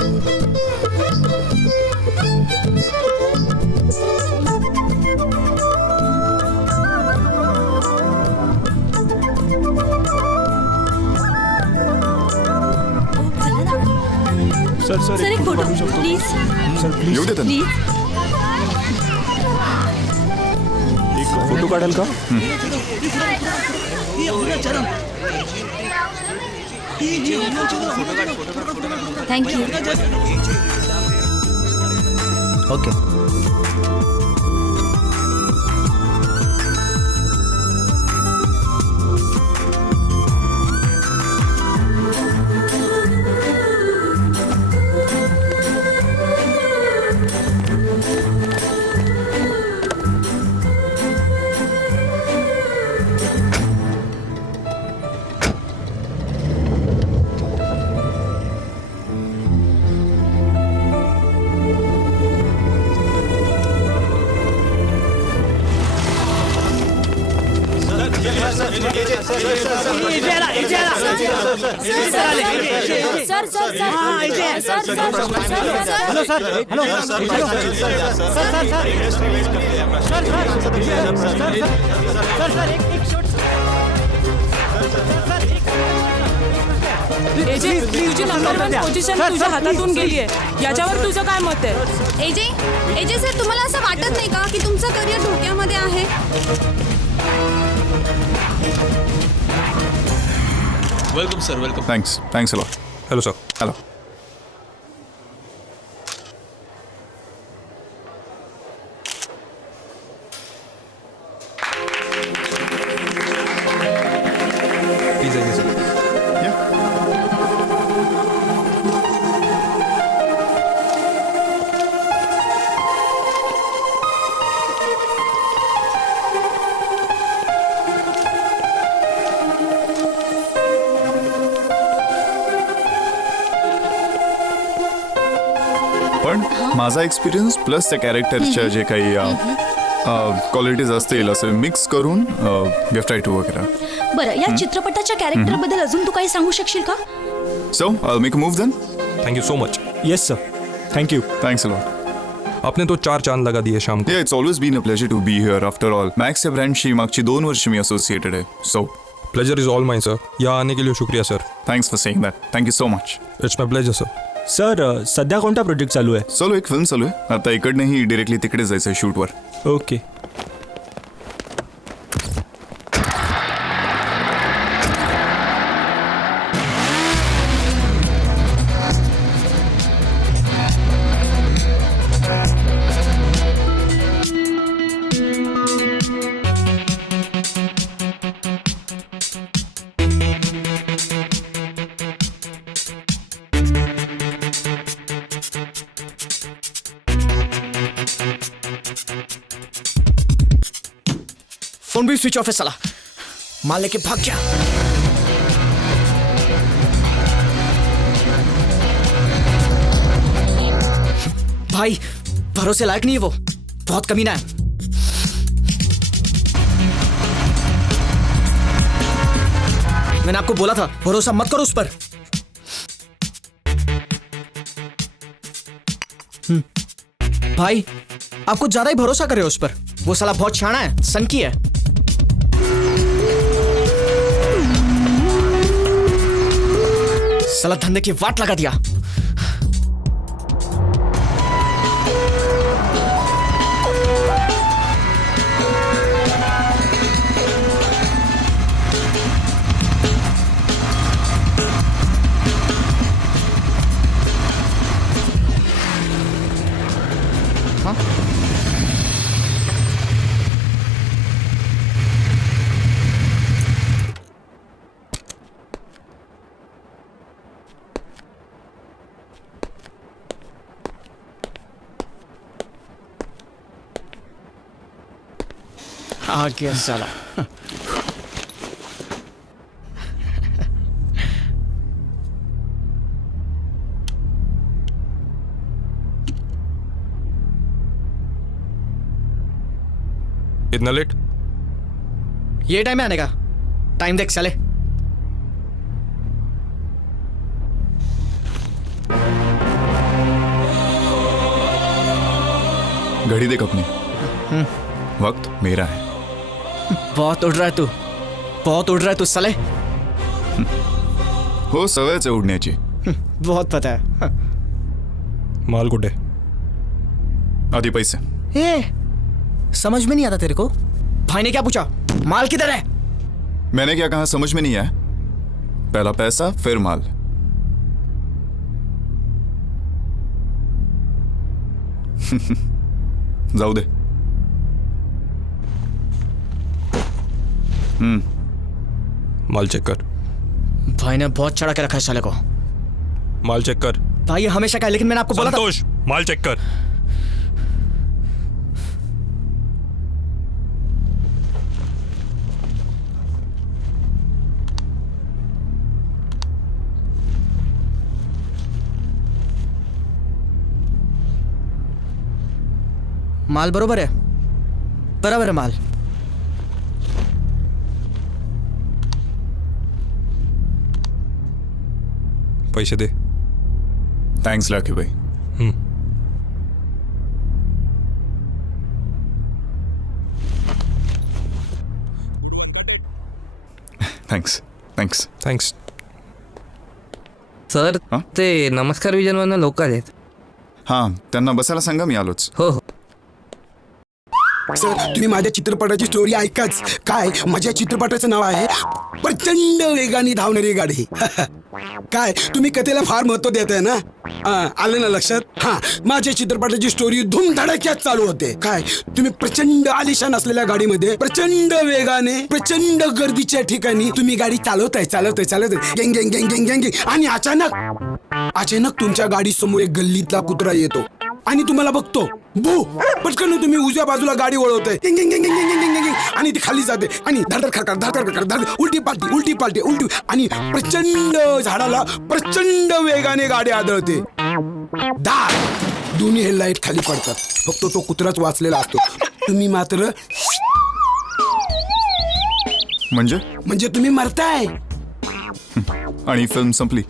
सर एक फोटो प्लीज. येऊ देता ना. एक फोटो काढाल का? थँक्यू. ओके. तुझी नंबर 1 पोझिशन तुझ्या हातातून गेली आहे. याच्यावर तुझं काय मत आहे? एजे सर, तुम्हाला असं वाटत नाही का की तुमचं करिअर धोक्यामध्ये आहे? Welcome sir. Welcome. Thanks. Thanks a lot. Hello sir. Hello. Please आइए सर. पण माझा एक्सपिरियन्स प्लस त्या कॅरेक्टरच्या जे काही क्वालिटी जास्त येईल असं मिक्स करून वी हॅव ट्राय टू वगैरे. बरं, या चित्रपटाच्या कॅरेक्टर बद्दल अजून तू काही सांगू शकशील का? So I make a move then. Thank you so much. Yes sir, thank you. Thanks a lot. आपने तो 4 चांद लगा दिए शाम को. Yeah, it's always been a pleasure to be here. After all, max या ब्रँडशी मागची 2 वर्ष मी असोसिएटेड आहे. So pleasure is all mine sir. यहाँ आने के लिए शुक्रिया sir. Thanks for saying that. Thank you so much. It's my pleasure sir. Sir सध्या कोणता प्रोजेक्ट चालू आहे? चालू एक फिल्म चालू आहे. आता इकडनंही डिरेक्टली तिकडे जायचं आहे शूटवर. ओके. फोन भी स्विच ऑफ है साला. माल लेके भाग गया. भाई भरोसे लायक नहीं है वो, बहुत कमीना है. मैंने आपको बोला था भरोसा मत करो उस पर. भाई आपको ज्यादा ही भरोसा करे उस पर. वो साला बहुत शाना है, सनकी है. साला धंधे की वाट लगा दिया. आ गया साला. इतना लेट? ये टाइम है आने का. टाइम देख साले. घड़ी देख अपनी. वक्त मेरा है. बहुत उड़ रहा है तू, बहुत उड़ रहा है तू साले. हो सवयच आहे उडण्याची. बहुत पता है. माल कुठे? आधी पैसे. ए, समझ में नहीं आता तेरे को? भाई ने क्या पूछा? माल किधर है? मैंने क्या कहा समझ में नहीं आया. पहला पैसा फिर माल. जाऊ दे. माल चेक कर. भाई ने बहुत चढ़ा के रखा है साले को. माल चेक कर. भाई ये हमेशा का है, लेकिन मैंने आपको बोला था. संतोष, माल चेक कर. माल बरोबर है. बराबर है माल. पैसे दे. थँक्स लाकी भाई. Thanks thanks thanks. सर ते नमस्कार विजनवरनं लोक आहेत. हां त्यांना बसायला सांगा, मी आलोच. हो हो. सर तुम्ही माझ्या चित्रपटाची स्टोरी ऐकाच. काय माझ्या चित्रपटाचं नाव आहे प्रचंड वेगाने धावणारी गाडी. काय तुम्ही कथेला फार महत्व देताय ना. आलं ना लक्षात. हा माझ्या चित्रपटाची स्टोरी धूमधडाक्यात चालू होते. काय तुम्ही प्रचंड आलिशान असलेल्या गाडीमध्ये प्रचंड वेगाने प्रचंड गर्दीच्या ठिकाणी तुम्ही गाडी चालवताय गँग गँग गँग गँग गँग आणि अचानक तुमच्या गाडी समोर एक गल्लीतला कुत्रा येतो आणि तुम्हाला बघतो. भू पटकन तुम्ही उजव्या बाजूला गाडी वळवताय आणि ती खाली जाते आणि धडधड उलटी पालटी आणि प्रचंड झाडाला प्रचंड वेगाने गाडी आदळते. दोन्ही हेडलाईट खाली पडतात. फक्त तो कुत्राच वाचलेला असतो. तुम्ही मात्र म्हणजे तुम्ही मरताय. आणि फिल्म संपली.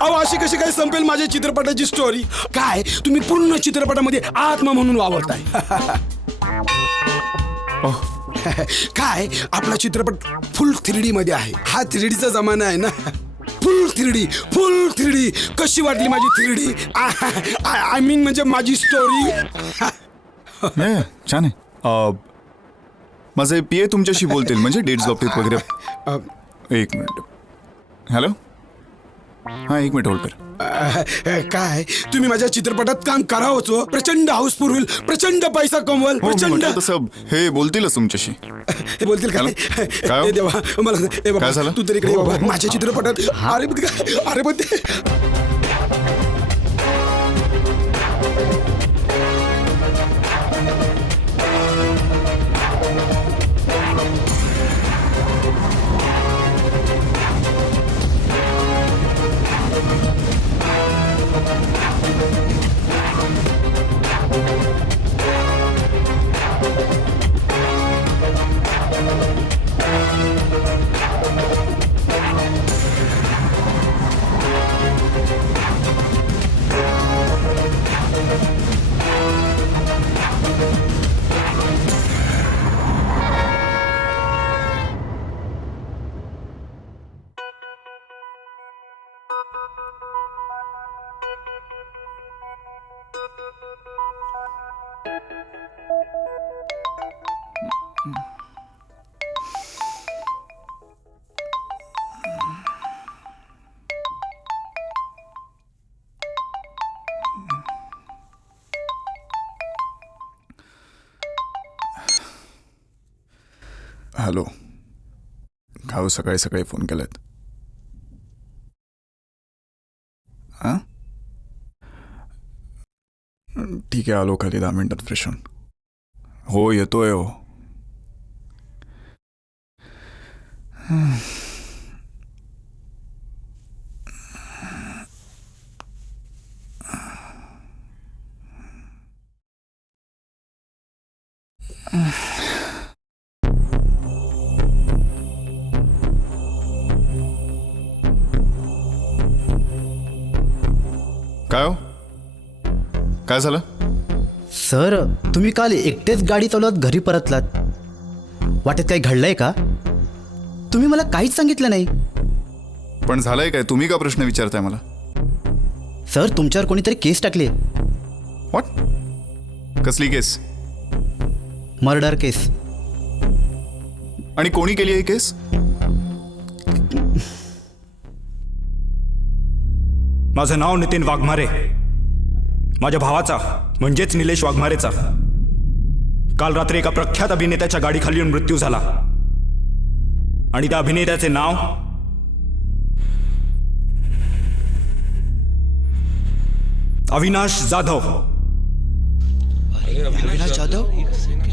अहो अशी कशी काय संपेल माझ्या चित्रपटाची स्टोरी? काय तुम्ही पूर्ण चित्रपटामध्ये आत्मा म्हणून वावरताय. काय आपला चित्रपट फुल 3D मध्ये आहे. हा 3Dचा जमाना आहे ना. फुल 3D. कशी वाटली माझी 3D? आय मीन म्हणजे माझी स्टोरी. छान आहे. माझे PA तुमच्याशी बोलतील म्हणजे डेट्स बाबतीत वगैरे. एक मिनिट. हॅलो. हां, 1 मिनिट होल्ड कर. काय तुम्ही माझ्या चित्रपटात काम करावंच. प्रचंड हाऊसफुल होईल, प्रचंड पैसा कमवल, प्रचंड. तसं हे बोलतीलच तुमच्याशी. हे बोलतील का? काय देवा मला काय झालं? तू तरी इकडे बाबा माझ्या चित्रपटात. अरे पण ते हॅलो. खाऊ सकाळी सकाळी फोन केलात. हां, ठीक आहे. आलो खाली 10 मिनिटात फ्रेश होऊन. हो येतोय. हो काय हो, काय झालं? सर तुम्ही काल एकटेच गाडी चालवत घरी परतलात. वाटेत काही घडलंय का? तुम्ही मला काहीच सांगितलं नाही. पण झालंय काय? तुम्ही का प्रश्न विचारताय मला? सर तुमच्यावर कोणीतरी केस टाकली. व्हॉट? कसली केस? मर्डर केस. आणि कोणी केली आहे केस? माझं नाव नितीन वाघमारे. माझ्या भावाचा म्हणजेच निलेश वाघमारेचा काल रात्री एका प्रख्यात अभिनेत्याच्या गाडीखाली येऊन मृत्यू झाला. आणि त्या अभिनेत्याचे नाव अविनाश जाधव. अविनाश जाधव?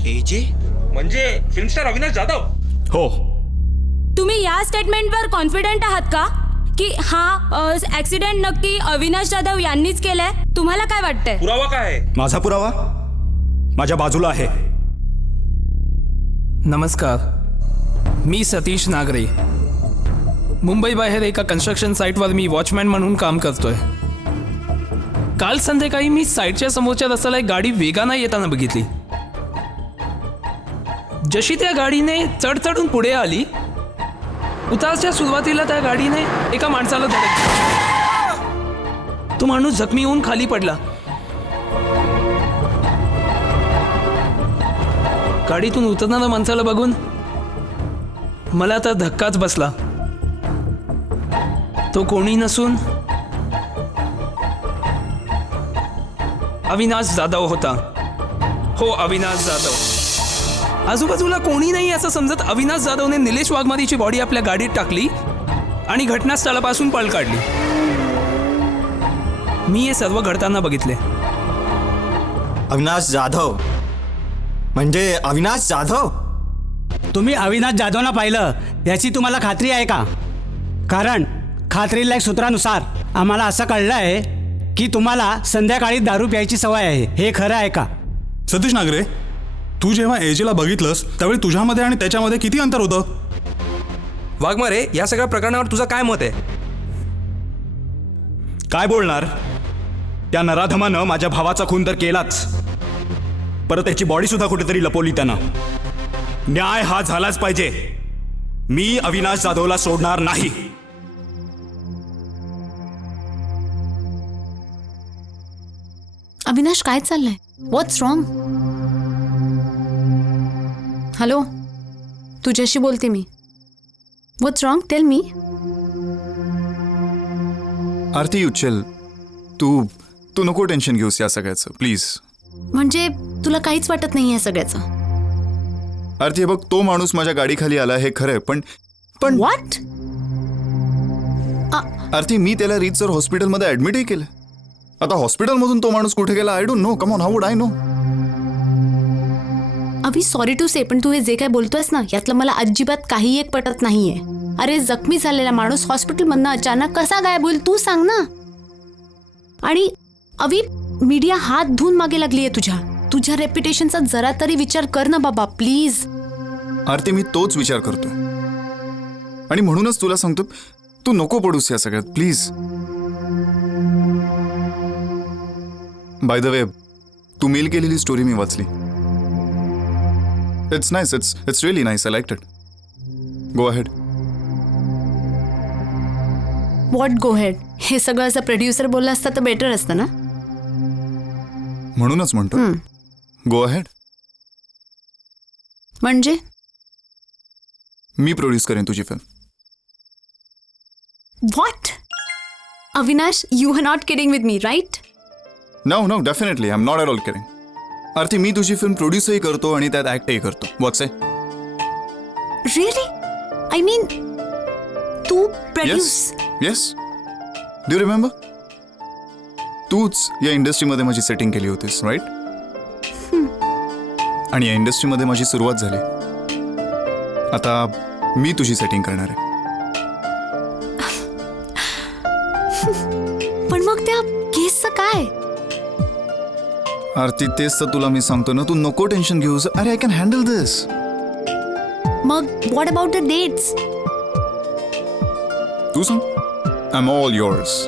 एजे म्हणजे फिल्मस्टार अविनाश जाधव? हो. तुम्ही या स्टेटमेंटवर कॉन्फिडंट आहात का की हा ऍक्सिडेंट नक्की अविनाश जाधव यांनीच केलाय? तुम्हाला काय वाटतंय? पुरावा काय? माझा पुरावा माझ्या बाजूला आहे. नमस्कार, मी सतीश नागरे. मुंबई बाहेर एका कन्स्ट्रक्शन साईटवर मी वॉचमॅन म्हणून काम करतोय. काल संध्याकाळी मी साईटच्या समोरच्या रस्त्याला एक गाडी वेगानं येताना बघितली. जशी त्या गाडीने चढचढून पुढे आली, उतारच्या सुरुवातीला त्या गाडीने एका माणसाला धडक. तो माणूस जखमी होऊन खाली पडला. गाडीतून उतरणाऱ्या माणसाला बघून मला तर धक्काच बसला. तो कोणी नसून अविनाश जाधव होता. हो, अविनाश जाधव. आजूबाजूला कोणी नाही असं समजत अविनाश जाधवने निलेश वाघमारेची बॉडी आपल्या गाडीत टाकली आणि घटनास्थळापासून पळ काढली. मी हे सर्व घडताना बघितले. अविनाश जाधव म्हणजे अविनाश जाधव? तुम्ही अविनाश जाधवना पाहिलं याची तुम्हाला खात्री आहे का? कारण खात्रीलायक सूत्रानुसार आम्हाला असं कळलं आहे की तुम्हाला संध्याकाळी दारू प्यायची सवय आहे. हे खरं आहे का? सतीश नागरे, तू जेव्हा एजेला बघितलंस त्यावेळी तुझ्यामध्ये आणि त्याच्यामध्ये किती अंतर होतं? वाघमारे, या सगळ्या प्रकरणावर तुझं काय मत आहे? काय बोलणार? त्या नराधमानं माझ्या भावाचा खून तर केलाच, परत त्याची बॉडी सुद्धा कुठेतरी लपवली त्यानं. न्याय हा झालाच पाहिजे. मी अविनाश जाधवला सोडणार नाही. अविनाश, काय चाललंय? व्हॉट्स रॉंग? हॅलो, तुझ्याशी बोलते मी. व्हॉट्स रॉंग? Tell me. आरती उच्चल, तू नको टेन्शन घेऊस या सगळ्याचं, प्लीज. म्हणजे तुला काहीच वाटत नाही या सगळ्याचं? आरती, बघ, तो माणूस माझ्या गाडीखाली आला हे खरंय, पण व्हॉट? आरती, मी त्याला रीतसर हॉस्पिटलमध्ये ऍडमिटही केलं. आता हॉस्पिटलमधून तो माणूस कुठे गेला I don't know. Come on, how would I know? Abhi, sorry to say, पण तू हे जे काय बोलतोयस ना, यातलं मला अजिबात काही एक पटत नाहीये. अरे, जखमी झालेला माणूस हॉस्पिटलमधनं अचानक कसा गायब होईल तू सांग ना. आणि अभि, मीडिया हात धुवून मागे लागलीये तुझ्या रेप्युटेशनचा जरा तरी विचार कर ना बाबा, प्लीज. आरती, मी तोच विचार करतोय आणि म्हणूनच तुला सांगतो, तू नको पडूस या सगळ्यात, प्लीज. बाय द वे, तू मेल केलेली स्टोरी मी वाचली. It's nice, it's really nice. I liked it. Go ahead. What go head? हे सगळं असं प्रोड्युसर बोलला असता तर बेटर असतं ना. म्हणूनच म्हणतो, गो अहेड. म्हणजे मी प्रोड्यूस करेन तुझी film. What? Avinash, you are not kidding with me, right? No, definitely I am not at all kidding. Aarti, मी तुझी फिल्म प्रोड्यूसही करतो आणि त्यात ऍक्टही करतो. What's it? Really? I mean, तू produce? Yes. Do you remember? तूच या इंडस्ट्रीमध्ये माझी सेटिंग केली होतीस, राईट? आणि या इंडस्ट्रीमध्ये माझी सुरुवात झाली. आता मी तुझी सेटिंग करणार आहे. पण मग त्या केसचं काय? आरती, तेच तर तुला मी सांगतो ना, तू नको टेन्शन घेऊस. अरे, आय कॅन हँडल दिस. मग व्हॉट अबाउट द डेट्स? तू सांग. I am all yours.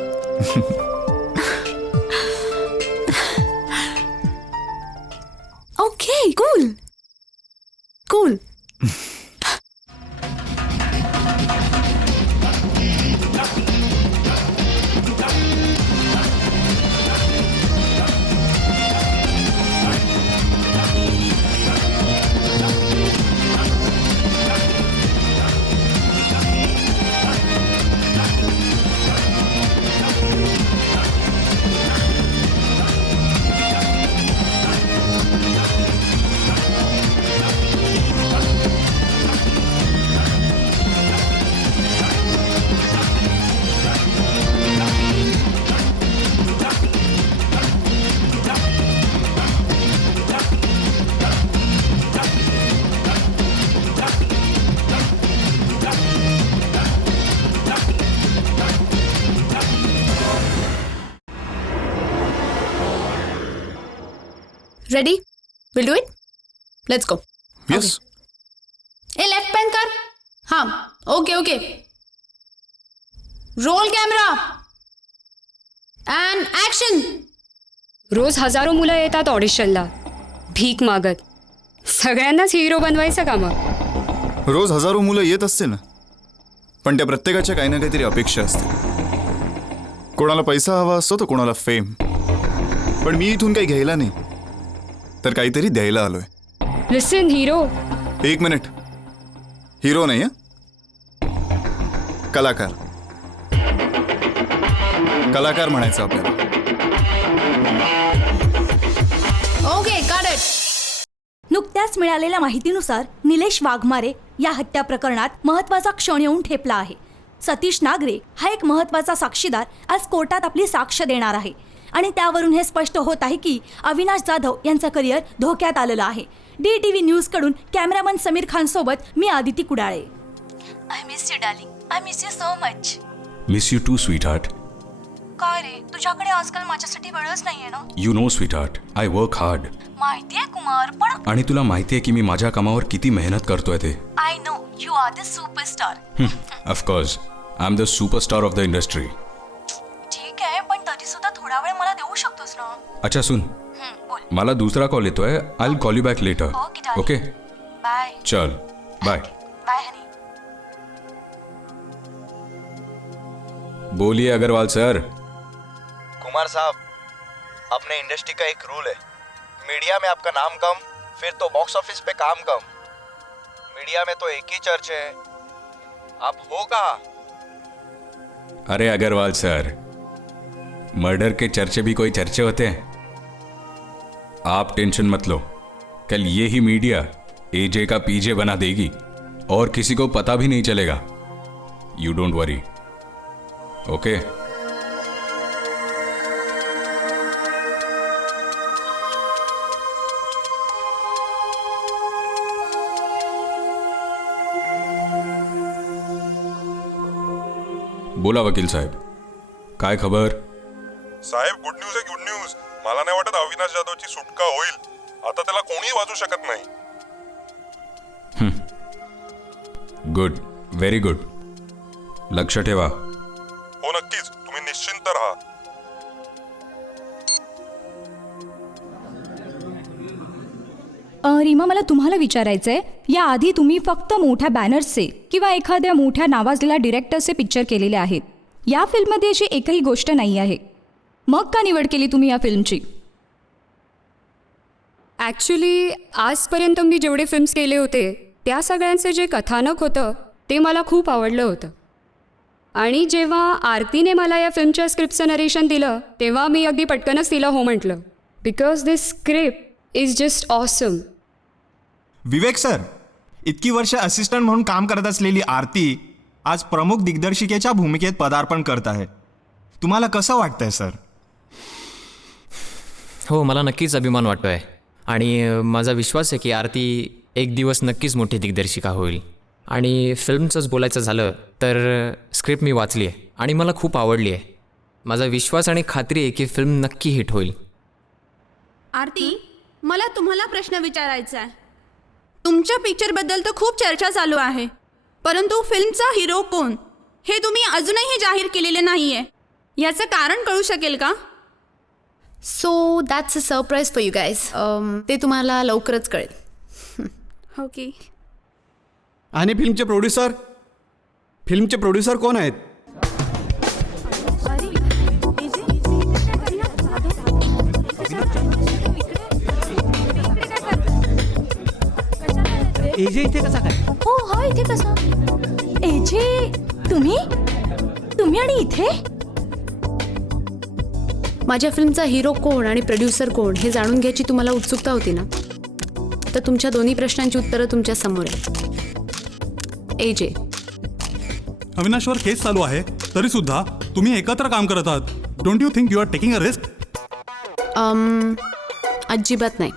Okay, cool. Ready? Will do it. Let's go. Yes. ए, लेफ्ट पॅन कर. हां, okay. Roll camera and action. रोज हजारो मुलं येतात ऑडिशनला भीक मागत. सगळ्यांनाच हिरो बनवायचं का मग? रोज हजारो मुलं येत असतील ना, पण त्या प्रत्येकाच्या काही ना काहीतरी अपेक्षा असते. कोणाला पैसा हवा असतो तर कोणाला फेम. पण मी इथून काही घ्यायला नाही, तर काहीतरी द्यायला आलोय. लिसन हिरो. एक मिनिट. हिरो नाही, कलाकार. कलाकार म्हणायचं आपल्याला. Okay, got it. नुकत्याच मिळालेल्या माहितीनुसार निलेश वाघमारे या हत्या प्रकरणात महत्त्वाचा क्षण येऊन ठेपला आहे. सतीश नागरे हा एक महत्त्वाचा साक्षीदार आज कोर्टात आपली साक्ष देणार आहे आणि त्यावरून हे स्पष्ट होत आहे की अविनाश जाधव यांचं करिअर धोक्यात आलेलं आहे. DTV न्यूजकडून कॅमेरामन समीर खान सोबत मी Aditi कुडाळे. I miss you, darling. I miss you so much. Miss you too, sweetheart. काय रे, तुझ्याकडे आजकाल माझ्यासाठी वेळच नाहीये ना. You know sweet heart, I work hard. माहितीये कुमार, पण आणि तुला माहिती आहे की मी माझ्या कामावर किती मेहनत करतोय ते. I know you are the superstar. Of course I am the superstar of the industry. ठीक आहे, पण तरी सुद्धा थोडा वेळ मला देऊ शकतोस ना. अच्छा सुन, मला दुसरा कॉल येतोय. I will call you back later. Okay bye. चल बाय. Bye honey. बोलिए अग्रवाल सर. कुमार साहब, अपने इंडस्ट्री का एक रूल है, मीडिया में आपका नाम कम, फिर तो बॉक्स ऑफिस पे काम कम. मीडिया में तो एक ही चर्चा है, आप हो कहाँ? अरे अग्रवाल सर, मर्डर के चर्चे भी कोई चर्चे होते हैं. आप टेंशन मत लो, कल ये ही मीडिया एजे का पीजे बना देगी और किसी को पता भी नहीं चलेगा. You don't worry. ओके बोला वकील साहेब, काय खबर? साहेब गुड न्यूज आहे, गुड न्यूज. मला नाही वाटत अविनाश जाधवची सुटका होईल. आता त्याला कोणीही वाचू शकत नाही. Good, very good. लक्ष ठेवा. हो नक्कीच, तुम्ही निश्चिंत राहा. रीमा, मला तुम्हाला विचारायचंय, याआधी तुम्ही फक्त मोठ्या बॅनर्सचे किंवा एखाद्या मोठ्या नावाजलेल्या डिरेक्टरचे पिक्चर केलेले आहेत. या फिल्ममध्ये अशी एकही गोष्ट नाही आहे. मग का निवड केली तुम्ही या फिल्मची? ॲक्च्युली आजपर्यंत मी जेवढे फिल्म्स केले होते त्या सगळ्यांचं जे कथानक होतं ते मला खूप आवडलं होतं. आणि जेव्हा आरतीने मला या फिल्मच्या स्क्रिप्टचं नरेशन दिलं तेव्हा मी अगदी पटकनच तिला हो म्हटलं, because this script is just awesome. Vivek sir, इतकी वर्ष असिस्टंट म्हणून काम करत असलेली आरती आज प्रमुख दिग्दर्शिकेच्या भूमिकेत पदार्पण करत आहे. तुम्हाला कसं वाटतंय सर? हो, मला नक्कीच अभिमान वाटतो आहे आणि माझा विश्वास आहे की आरती एक दिवस नक्कीच मोठी दिग्दर्शिका होईल. आणि फिल्मचंच बोलायचं झालं तर स्क्रिप्ट मी वाचली आहे आणि मला खूप आवडली आहे. माझा विश्वास आणि खात्री आहे की फिल्म नक्की हिट होईल. आरती, मला तुम्हाला प्रश्न विचारायचा आहे. तुमच्या पिक्चरबद्दल तर खूप चर्चा चालू आहे, परंतु फिल्मचा हिरो कोण हे तुम्ही अजूनही जाहीर केलेले नाही आहे. याचं कारण कळू शकेल का? So that's a surprise for you guys. ते तुम्हाला लवकरच कळेल. ओके. आणि फिल्मचे प्रोड्युसर कोण आहेत? एजे इथे कसा काय? हो, हा इथे कसा? एजे तुम्ही आणि इथे? माझ्या फिल्मचा हिरो कोण आणि प्रोड्युसर कोण हे जाणून घ्यायची तुम्हाला उत्सुकता होती ना, तर तुमच्या दोन्ही प्रश्नांची उत्तरं तुमच्या समोर आहे. एजे. अविनाशवर केस चालू आहे तरी सुद्धा तुम्ही एकत्र काम करत आहात. Don't you think you are taking a risk? अजिबात नाही.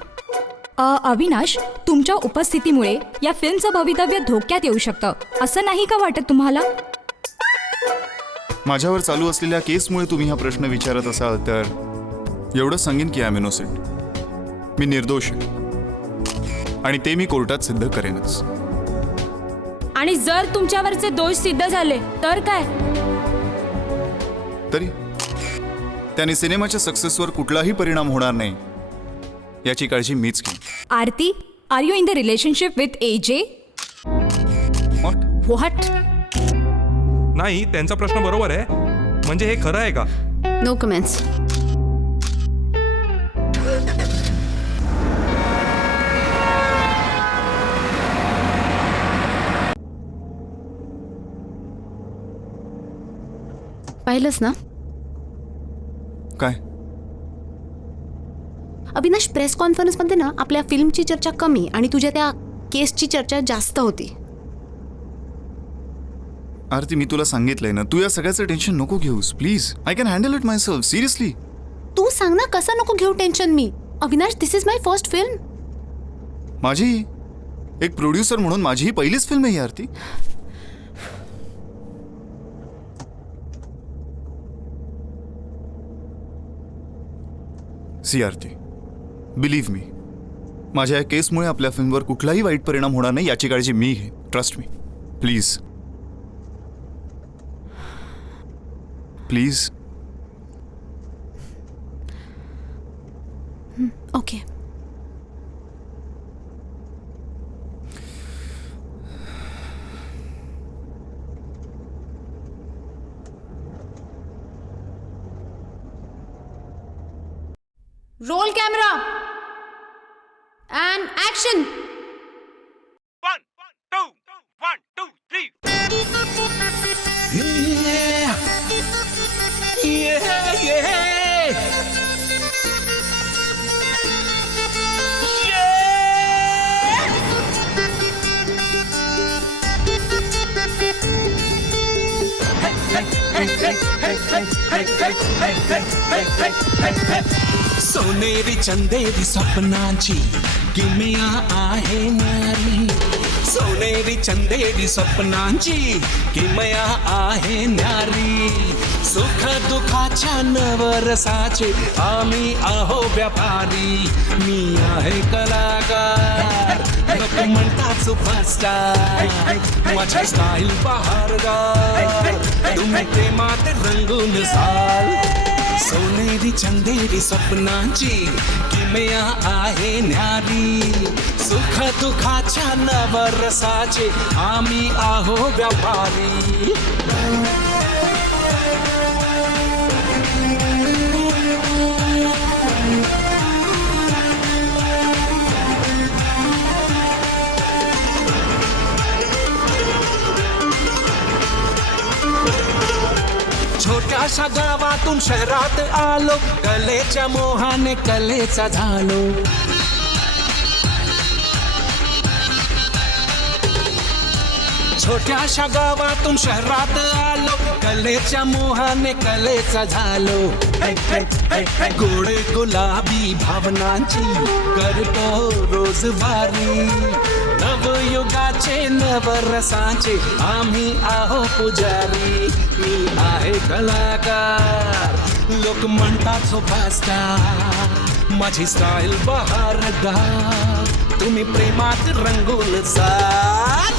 अविनाश, तुमच्या उपस्थितीमुळे या फिल्मचं भवितव्य धोक्यात येऊ शकतं, असं नाही का वाटत तुम्हाला? माझ्यावर चालू असलेल्या केसमुळे तुम्ही हा प्रश्न विचारत असाल तर एवढं सांगेन की आय एम इनोसेंट. मी निर्दोष आहे आणि ते मी कोर्टात सिद्ध करेनच. आणि जर तुमच्यावरचे दोष सिद्ध झाले तर काय? तरी त्याने सिनेमाच्या सक्सेसवर कुठलाही परिणाम होणार नाही याची काळजी मीच घेईन. Aarti, are you in the relationship with AJ? What? नाही, त्यांचा प्रश्न बरोबर आहे. म्हणजे हे खरं आहे का? No comments. पाहिलंस ना? काय? अविनाश, प्रेस कॉन्फरन्समध्ये ना आपल्या फिल्मची चर्चा कमी आणि तुझ्या त्या केसची चर्चा जास्त होती. आरती, मी तुला सांगितलंय ना, तू या सगळ्याचं टेन्शन नको घेऊस please. I can handle it myself. Seriously. तू सांग ना, कसं नको घेऊ टेन्शन मी? Avinash, this is my first film. माझी एक प्रोड्युसर म्हणून माझी ही पहिलीच फिल्म आहे आरती. सी आरती, बिलीव्ह मी, माझ्या या केसमुळे आपल्या फिल्मवर कुठलाही वाईट परिणाम होणार नाही याची काळजी मी घे. Trust me. Please please. Okay. Roll camera and action. सोनेरी चंदेरी स्वप्नांची किमया आहे न्यारी. सोनेरी चंदेरी स्वप्नांची किमया आहे न्यारी. सुख दुःखाच्या नवरसाचे आम्ही आहो व्यापारी. मी आहे कलाकार, नको म्हणतात सुपरस्टार. माझी स्टाईल बहारगार, तुम्ही प्रेमात रंगून जाल. सोनेरी चंदेरी स्वप्नांची किमया आहे न्यारी. सुख दुःखाच्या नवरसाचे आम्ही आहो व्यापारी. छोट्याशा गावातून शहरात आलो, कलेच्या मोहाने कलेचा झालो. छोट्याशा गावातून शहरात आलो, कलेच्या मोहाने कलेचा झालो. गोडे गुलाबी भावनांची करतो रोजवारी. नवयुगाचे नवरसाचे आम्ही आहो पुजारी. मी आहे कलाकार, लोक म्हणतात सुपरस्टार. माझी स्टाईल बहारगार, तुम्ही प्रेमात रंगून जाल.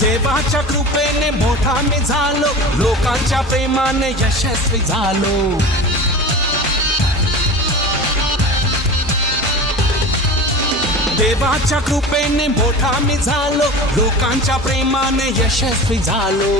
देवाच्या कृपेने मोठा मी झालो, लोकांच्या प्रेमाने यशस्वी झालो. देवाच्या कृपेने मोठा मी झालो, लोकांच्या प्रेमाने यशस्वी झालो.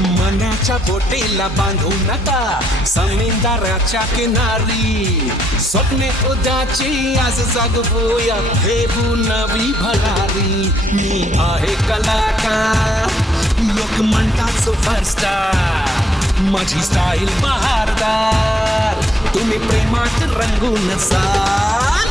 मनाच्या बोटीला बांधू नका समुद्राच्या किनारी. स्वप्ने उद्याची आज जागवूया, ठेवू नवी भरारी. मी आहे कलाकार, लोक म्हणतात सुपरस्टार. माझी स्टाईल बहारदार, तुम्ही प्रेमात रंगून जाल.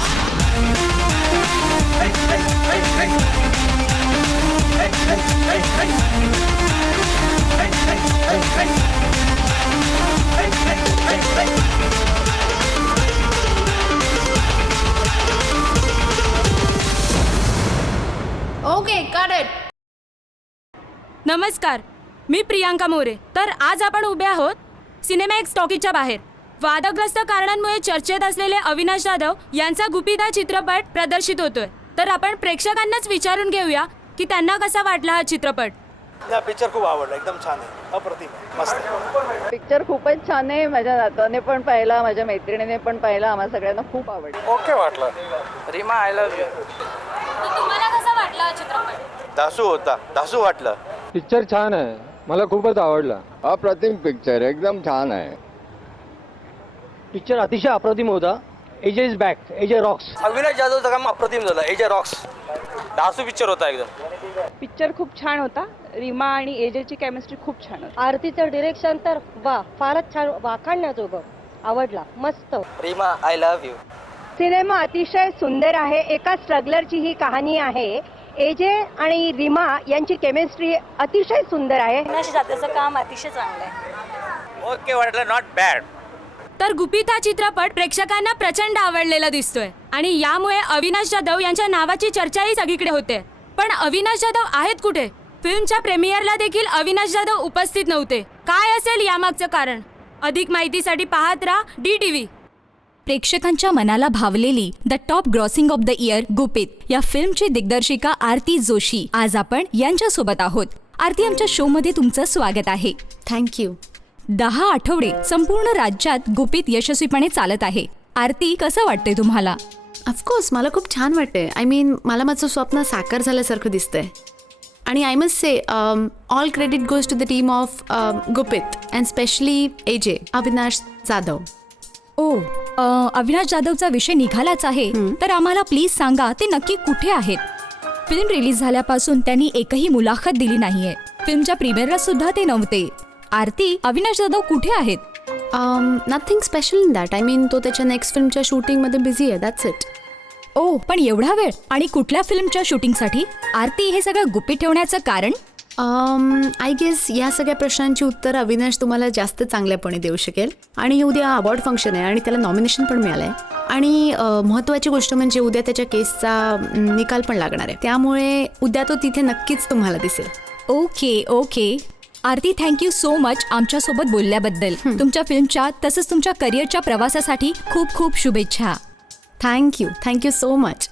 Okay, got it. नमस्कार, मी प्रियांका मोरे. तर आज आपण उभे आहोत सिनेमॅक्स टॉकीजच्या बाहेर. वादग्रस्त कारणांमुळे चर्चेत असलेले अविनाश जाधव यांचा गुपिता चित्रपट प्रदर्शित होतोय. तर आपण प्रेक्षकांनाच विचारून घेऊया की त्यांना कसा वाटला हा चित्रपट. या पिक्चर खूप आवडला, एकदम छान आहे, अप्रतिम, मस्त. पिक्चर खूपच छान आहे. माझ्या नातवाने पण पाहिला, माझ्या मैत्रिणीने पण पाहिला, आम्हाला सगळ्यांना खूप आवडलं. ओके वाटलं. Reema, I love you. तुम्हाला कसा वाटला हा चित्रपट? दासू होता, दासू वाटलं. पिक्चर छान आहे, मला खूपच आवडला. अप्रतिम पिक्चर, एकदम छान आहे. पिक्चर अतिशय अप्रतिम होता. AJ is back, AJ rocks. Avinash जाधवचं काम अप्रतिम झालं, एजे रॉक्स. दासू पिक्चर होता एकदम. पिक्चर खूप छान होता. रीमा आणि एजेची केमिस्ट्री खूप छान होती. आरतीचं डिरेक्शन तर वा, फारच छान, वाखाणण्याजोगं. आवडला, मस्त. Reema I love you. Cinema अतिशय सुंदर आहे. एका स्ट्रगलरची ही कहाणी आहे. एजे आणि रीमा यांची केमिस्ट्री अतिशय सुंदर आहे. त्याचं काम अतिशय चांगलं आहे. ओके वाटलं, नॉट बॅड. तर गुपित हा चित्रपट प्रेक्षकांना प्रचंड आवडलेला दिसतोय आणि यामुळे अविनाश जाधव यांच्या नावाची चर्चाही सगळीकडे होते. पण अविनाश जाधव आहेत कुठे? फिल्मच्या प्रेमियरला देखील अविनाश जाधव उपस्थित नव्हते. काय असेल यामागचं कारण? अधिक माहितीसाठी पाहत राहा DTV. प्रेक्षकांच्या मनाला भावलेली the top grossing of the year Gupit या फिल्मची दिग्दर्शिका आरती जोशी आज आपण यांच्यासोबत आहोत. आरती, आमच्या शोमध्ये तुमचं स्वागत आहे. थँक्यू. 10 आठवडे संपूर्ण राज्यात गुपित यशस्वीपणे चालत आहे. आरती, कसं वाटतंय तुम्हाला? ऑफकोर्स मला खूप छान वाटते. आय मीन मला माझं स्वप्न साकार झाल्यासारखं दिसतंय. आणि I must say all credit goes to the team of Gupit and specially AJ Avinash Jadhav. Avinash जाधवचा विषय निघालाच आहे, तर आम्हाला प्लीज सांगा ते नक्की कुठे आहेत? फिल्म रिलीज झाल्यापासून त्यांनी एकही मुलाखत दिली नाहीये. फिल्मच्या प्रीमियरला सुद्धा ते नव्हते. आरती, अविनाश जाधव कुठे आहेत? Nothing special in that. I mean तो त्याच्या नेक्स्ट फिल्मच्या शूटिंगमध्ये बिझी आहे, दॅट्स इट. पण एवढा वेळ? आणि कुठल्या फिल्मच्या शूटिंगसाठी? आरती, हे सगळं गुपित ठेवण्याचं कारण? आय गेस या सगळ्या प्रश्नांची उत्तर अविनाश तुम्हाला जास्त चांगल्यापणे देऊ शकेल. आणि उद्या अवॉर्ड फंक्शन आहे आणि त्याला नॉमिनेशन पण मिळालं आहे. आणि महत्त्वाची गोष्ट म्हणजे उद्या त्याच्या केसचा निकाल पण लागणार आहे. त्यामुळे उद्या तो तिथे नक्कीच तुम्हाला दिसेल. ओके. आरती, थँक्यू सो मच आमच्यासोबत बोलल्याबद्दल. तुमच्या फिल्मच्या तसंच तुमच्या करिअरच्या प्रवासासाठी खूप खूप शुभेच्छा. Thank you so much.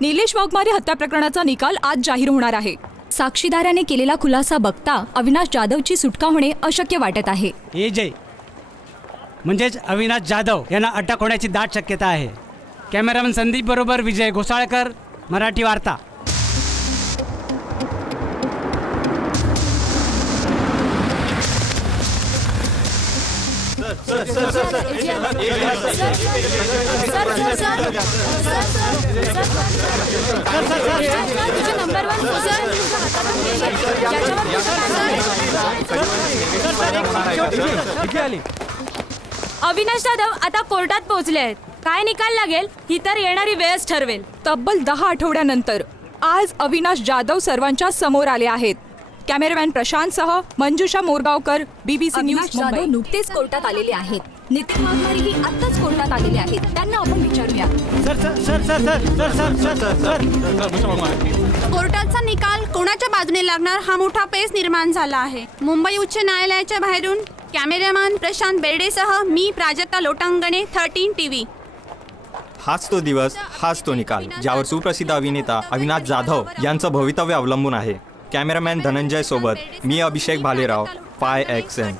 Nilesh Waghmare हत्या प्रकरणाचा निकाल आज जाहीर होणार आहे. साक्षीदाराने केलेला खुलासा बघता अविनाश जाधवची सुटका होणे अशक्य वाटत आहे. AJ म्हणजेच अविनाश जाधव यांना अटक होण्याची दाट शक्यता आहे. कॅमेरामन संदीप बरोबर विजय घोसाळकर, मराठी वार्ता. अविनाश जाधव आता कोर्टात पोहोचले आहेत. काय निकाल लागेल ही तर येणारी वेळच ठरवेल. तब्बल 10 आठवड्यानंतर आज अविनाश जाधव सर्वांच्या समोर आले आहेत. कॅमेरामॅन प्रशांतसह मंजुषा मोरगावकर, BBC न्यूज मुंबई. नुकतेच कोर्टात आलेले आहेत. नितीन वाघमारेही आत्ताच कोर्टात आलेले आहेत. त्यांना आपण विचारूया. कोर्टाचा निकाल कोणाच्या बाजूने लागणार हा मोठा पेच निर्माण झाला आहे. मुंबई उच्च न्यायालयाच्या बाहेरून कॅमेरामॅन प्रशांत बेर्डेसह मी प्राजक्ता लोटांगणे, 13 TV. हाच तो दिवस, हाच तो निकाल ज्यावर सुप्रसिद्ध अभिनेता अविनाश जाधव यांचं भवितव्य अवलंबून आहे. कॅमेरामॅन धनंजय सोबत मी अभिषेक भालेराव, 5XM.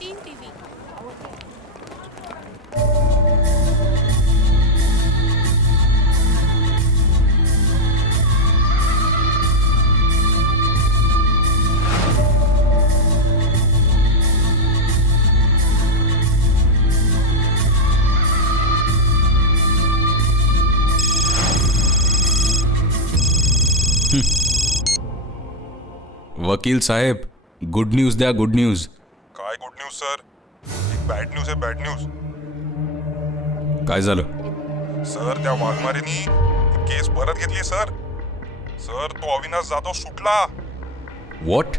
वकील साहेब, गुड न्यूज द्या, गुड न्यूज. काय गुड न्यूज सर? एक बॅड न्यूज आहे, बॅड न्यूज. काय झालं? सर, त्या वाघमारेनी केस परत घेतली सर. सर, तो अविनाश जाधव सुटला. व्हॉट?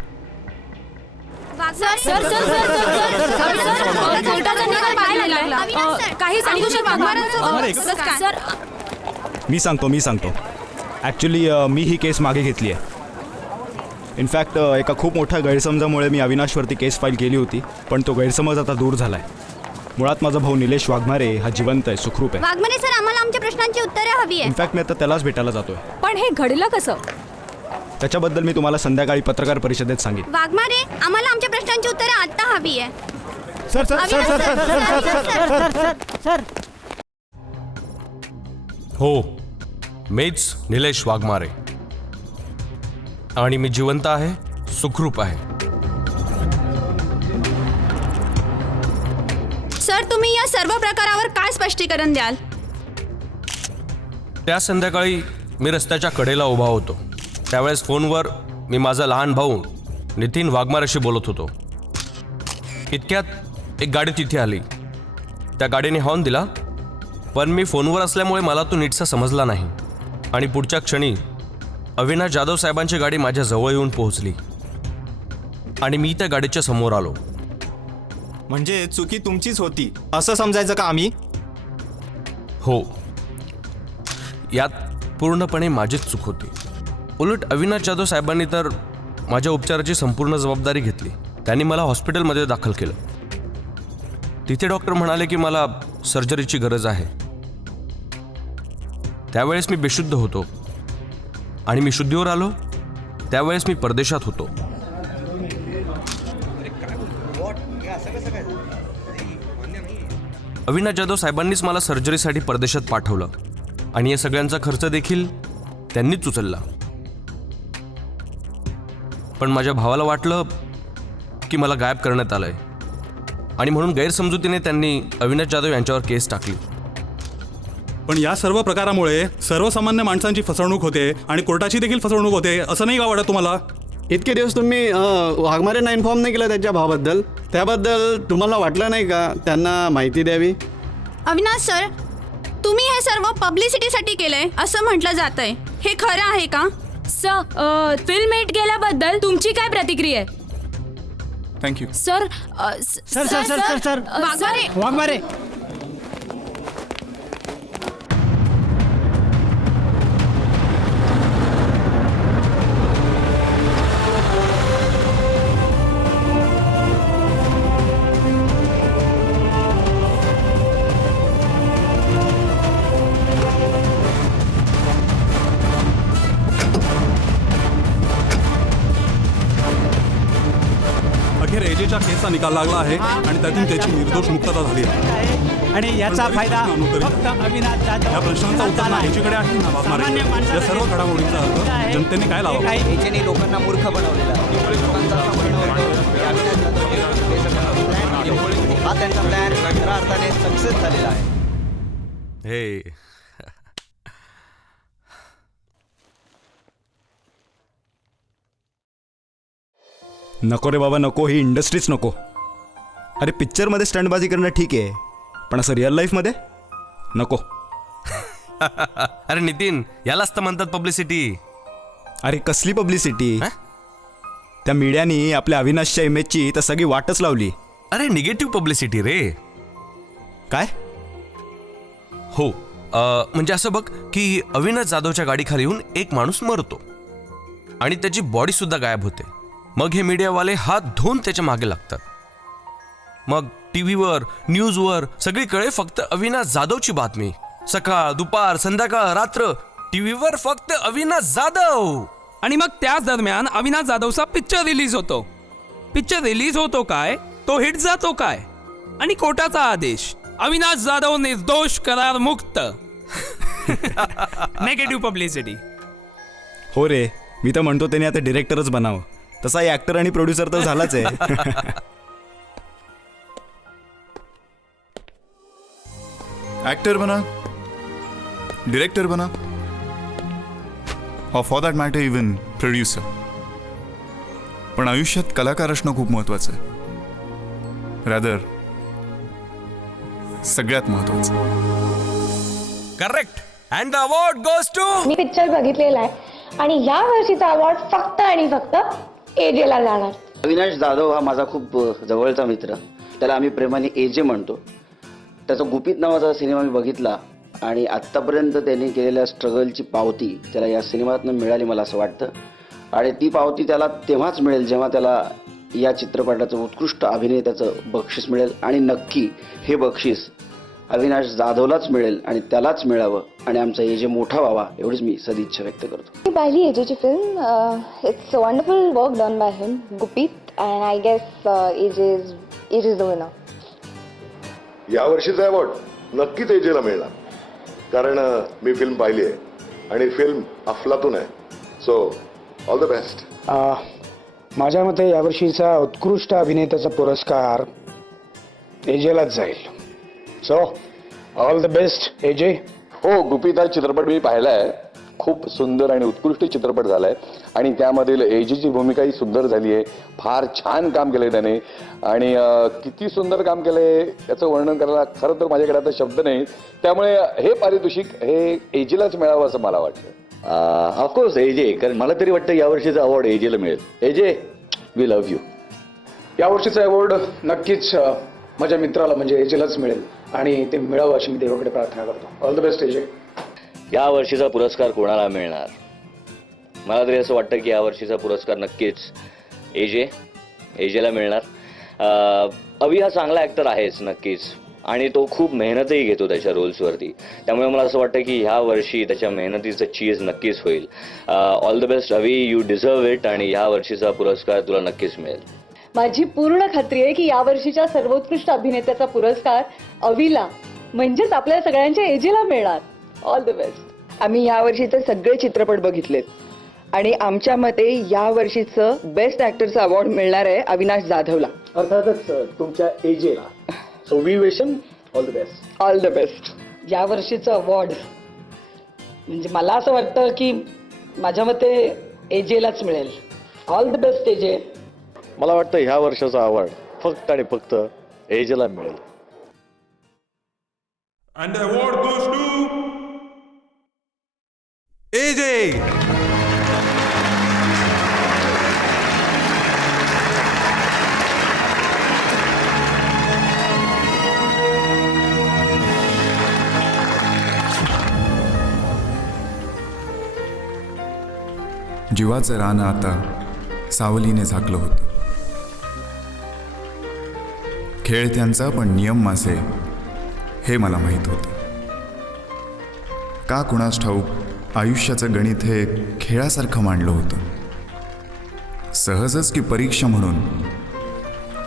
काही सांगू शकता? मी सांगतो. ॲक्च्युली मी ही केस मागे घेतली आहे. इनफॅक्ट एका खूप मोठ्या गैरसमजामुळे मी अविनाशवरती केस फाईल केली होती, पण तो गैरसमज आता दूर झाला आहे. मुळात माझा भाऊ निलेश वाघमारे हा जिवंत आहे, सुखरूप आहे. वाघमारे सर, आम्हाला आमच्या प्रश्नांची उत्तरे हवी आहे. इनफॅक्ट मी आता त्यालाच भेटायला जातोय. पण हे घडलं कसं? त्याच्याबद्दल मी तुम्हाला संध्याकाळी पत्रकार परिषदेत सांगेन. वाघमारे, आम्हाला आमच्या प्रश्नांची उत्तरे आता हवी आहे. सर. हो, मीच निलेश वाघमारे आणि मी जिवंत आहे, सुखरूप आहे. सर, तुम्ही या सर्व प्रकारावर काय स्पष्टीकरण द्याल? त्या संध्याकाळी मी रस्त्याच्या कडेला उभा होतो. त्यावेळेस फोनवर मी माझा लहान भाऊ नितीन वाघमारेशी बोलत होतो. इतक्यात एक गाडी तिथे आली. त्या गाडीने हॉर्न दिला, पण मी फोनवर असल्यामुळे मला तो नीटसा समजला नाही. आणि पुढच्या क्षणी अविनाश जाधव साहेबांची गाडी माझ्या जवळ येऊन पोहोचली आणि मी त्या गाडीच्या समोर आलो. म्हणजे चुकी तुमचीच होती असं समजायचं का आम्ही? हो, यात पूर्णपणे माझीच चूक होती. उलट अविनाश जाधव साहेबांनी तर माझ्या उपचाराची संपूर्ण जबाबदारी घेतली. त्यांनी मला हॉस्पिटलमध्ये दाखल केलं. तिथे डॉक्टर म्हणाले की मला सर्जरीची गरज आहे. त्यावेळेस मी बेशुद्ध होतो आणि मी शुद्धीवर आलो त्यावेळेस मी परदेशात होतो. अविनाश जाधव साहेबांनीच मला सर्जरीसाठी परदेशात पाठवलं आणि या सगळ्यांचा खर्च देखील त्यांनीच उचलला. पण माझ्या भावाला वाटलं की मला गायब करण्यात आलंय आणि म्हणून गैरसमजुतीने त्यांनी अविनाश जाधव यांच्यावर केस टाकली. पण या सर्व प्रकारामुळे सर्वसामान्य माणसांची फसवणूक होते आणि कोर्टाची देखील फसवणूक होते, असं नाही का वाटत तुम्हाला? इतके दिवस तुम्ही वाघमारेंना इन्फॉर्म नाही केलं त्यांच्या भावाबद्दल, त्याबद्दल तुम्हाला वाटलं नाही का त्यांना माहिती द्यावी? अविनाश सर, तुम्ही हे सर्व पब्लिसिटीसाठी केलंय असं म्हटलं जातंय, हे खरं आहे का? सर, फिल्म हिट गेल्याबद्दल तुमची काय प्रतिक्रिया आहे? Thank you. Sir sir sir sir sir sir Waghmare Waghmare अखेर एजेच्या केसचा निकाल लागला आहे आणि त्यातून त्याची निर्दोष मुक्तता झाली आहे. आणि याचा फायदा फक्त अविनाश जाधव या प्रश्नांचा उत्तर ना एजेकडे आहे ना वाघमारे. या सर्व घडामोडींचा अर्थ जनतेने काय लावा? एजेने लोकांना मूर्ख बनवलेला हा त्यांचा प्लॅन खऱ्या अर्थाने सक्सेस झालेला आहे. हे नको रे बाबा नको, ही इंडस्ट्रीच नको. अरे पिक्चरमध्ये स्टंटबाजी करणं ठीक आहे, पण असं रिअल लाईफमध्ये नको. अरे नितीन, यालाच तर म्हणतात पब्लिसिटी. अरे कसली पब्लिसिटी? त्या मीडियानी आपल्या अविनाशच्या इमेजची तर सगळी वाटच लावली. अरे निगेटिव्ह पब्लिसिटी रे. काय? हो, म्हणजे असं बघ की अविनाश जाधवच्या गाडीखाली येऊन एक माणूस मरतो आणि त्याची बॉडी सुद्धा गायब होते. मग हे मीडियावाले हात धुवून त्याच्या मागे लागतात. मग टीव्हीवर, न्यूजवर सगळीकडे फक्त अविनाश जाधवची बातमी. सकाळ, दुपार, संध्याकाळ, रात्र टीव्हीवर फक्त अविनाश जाधव. आणि मग त्याच दरम्यान अविनाश जाधवचा पिक्चर रिलीज होतो. पिक्चर रिलीज होतो काय, तो हिट जातो काय, आणि कोर्टाचा आदेश अविनाश जाधव निर्दोष करार मुक्त. Negative publicity. हो रे, मी तर म्हणतो त्याने आता डिरेक्टरच बनावं. तसा ॲक्टर आणि प्रोड्युसर तर झालाच आहे. ॲक्टर बना, डिरेक्टर बना, और for that matter even producer. पण आयुष्यात कलाकार असणं खूप महत्वाचं आहे. रॅदर सगळ्यात महत्वाचं. Correct. And the award goes to. मी पिक्चर बघितलेला आहे आणि या वर्षीचा अवॉर्ड फक्त आणि फक्त एजेला जाणार. अविनाश जाधव हा माझा खूप जवळचा मित्र. त्याला आम्ही प्रेमाने एजे म्हणतो. त्याचा गुपित नावाचा सिनेमा मी बघितला आणि आत्तापर्यंत त्यांनी केलेल्या स्ट्रगलची पावती त्याला या सिनेमातून मिळाली मला असं वाटतं. आणि ती पावती त्याला तेव्हाच मिळेल जेव्हा त्याला या चित्रपटाचं उत्कृष्ट अभिनेत्याचं बक्षीस मिळेल. आणि नक्की हे बक्षीस अविनाश जाधवलाच मिळेल आणि त्यालाच मिळावं आणि आमचा एजे मोठा व्हावा एवढीच मी सदिच्छा व्यक्त करतो. मी पाहिली एजेची film. It's a wonderful work done by him, Gupit, and I guess AJ is the winner. यावर्षीचा अवॉर्ड नक्कीच एजेला मिळणार, कारण मी फिल्म पाहिली आहे आणि फिल्म अफलातून आहे. So all the best. माझ्या मते यावर्षीचा उत्कृष्ट अभिनेत्याचा पुरस्कार एजेलाच जाईल. So all the best AJ. हो, गुपित हा चित्रपट मी पाहिला आहे खूप सुंदर आणि उत्कृष्ट चित्रपट झाला आहे आणि त्यामधील एजेची भूमिकाही सुंदर झाली आहे. फार छान काम केलं आहे त्याने आणि किती सुंदर काम केलं आहे याचं वर्णन करायला खरं तर माझ्याकडे आता शब्द नाही. त्यामुळे हे पारितोषिक हे एजेलाच मिळावं असं मला वाटतं. ऑफकोर्स एजे, कारण मला तरी वाटतं यावर्षीचा अवॉर्ड एजेला मिळेल. AJ, we love you. यावर्षीचा अवॉर्ड नक्कीच माझ्या मित्राला म्हणजे एजेलाच मिळेल आणि ते मिळावं अशी मी देवाकडे प्रार्थना करतो. All the best AJ. या वर्षीचा पुरस्कार कोणाला मिळणार? मला तरी असं वाटतं की यावर्षीचा पुरस्कार नक्कीच एजेला मिळणार. अभि हा चांगला ॲक्टर आहेच नक्कीच आणि तो खूप मेहनतही घेतो त्याच्या रोल्सवरती. त्यामुळे मला असं वाटतं की ह्या वर्षी त्याच्या मेहनतीचं चीज नक्कीच होईल. All the best Abhi, you deserve it आणि ह्या वर्षीचा पुरस्कार तुला नक्कीच मिळेल. माझी पूर्ण खात्री आहे की यावर्षीच्या सर्वोत्कृष्ट अभिनेत्याचा पुरस्कार अविला म्हणजेच आपल्या सगळ्यांच्या एजेला मिळणार. All the best. आम्ही यावर्षीचे सगळे चित्रपट बघितलेत आणि आमच्या मते या वर्षीचं बेस्ट ॲक्टरचं अवॉर्ड मिळणार आहे अविनाश जाधवला. अर्थातच तुमच्या एजेला. So we wish him all the best. All the best. या वर्षीचं अवॉर्ड म्हणजे मला असं वाटतं की माझ्या मते एजेलाच मिळेल. All the best AJ. मला वाटतं ह्या वर्षाचा अवॉर्ड फक्त आणि फक्त एजेला मिळेल. And the award goes to AJ. जीवाचं रान आता सावलीने झाकलं होतं. खेळ त्यांचा पण नियम माझे हे मला माहीत होतं. का कुणास ठाऊक आयुष्याचं गणित हे खेळासारखं मांडलं होतं. सहजच की परीक्षा म्हणून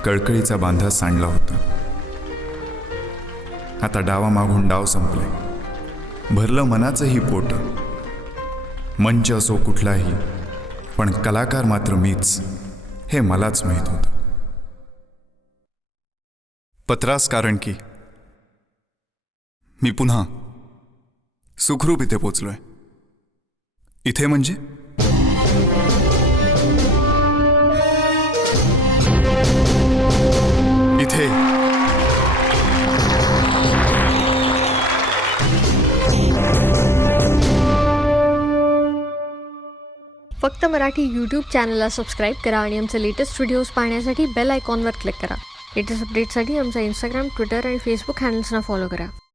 कळकळीचा बांधा सांडला होता. आता डावामागून डाव संपले. भरलं मनाचंही पोट. मंच असो कुठलाही पण कलाकार मात्र मीच हे मलाच माहीत होतं. पत्रास कारण की मी पुन्हा सुखरूप इथे पोचलोय. इथे म्हणजे इथे फक्त मराठी यूट्यूब चॅनलला सबस्क्राईब करा आणि आमचे लेटेस्ट व्हिडिओज पाहण्यासाठी बेल आयकॉनवर क्लिक करा. लेटेस्ट अपडेटसाठी आमचा इंस्टाग्राम, ट्विटर आणि फेसबुक हँडल्सना फॉलो करा.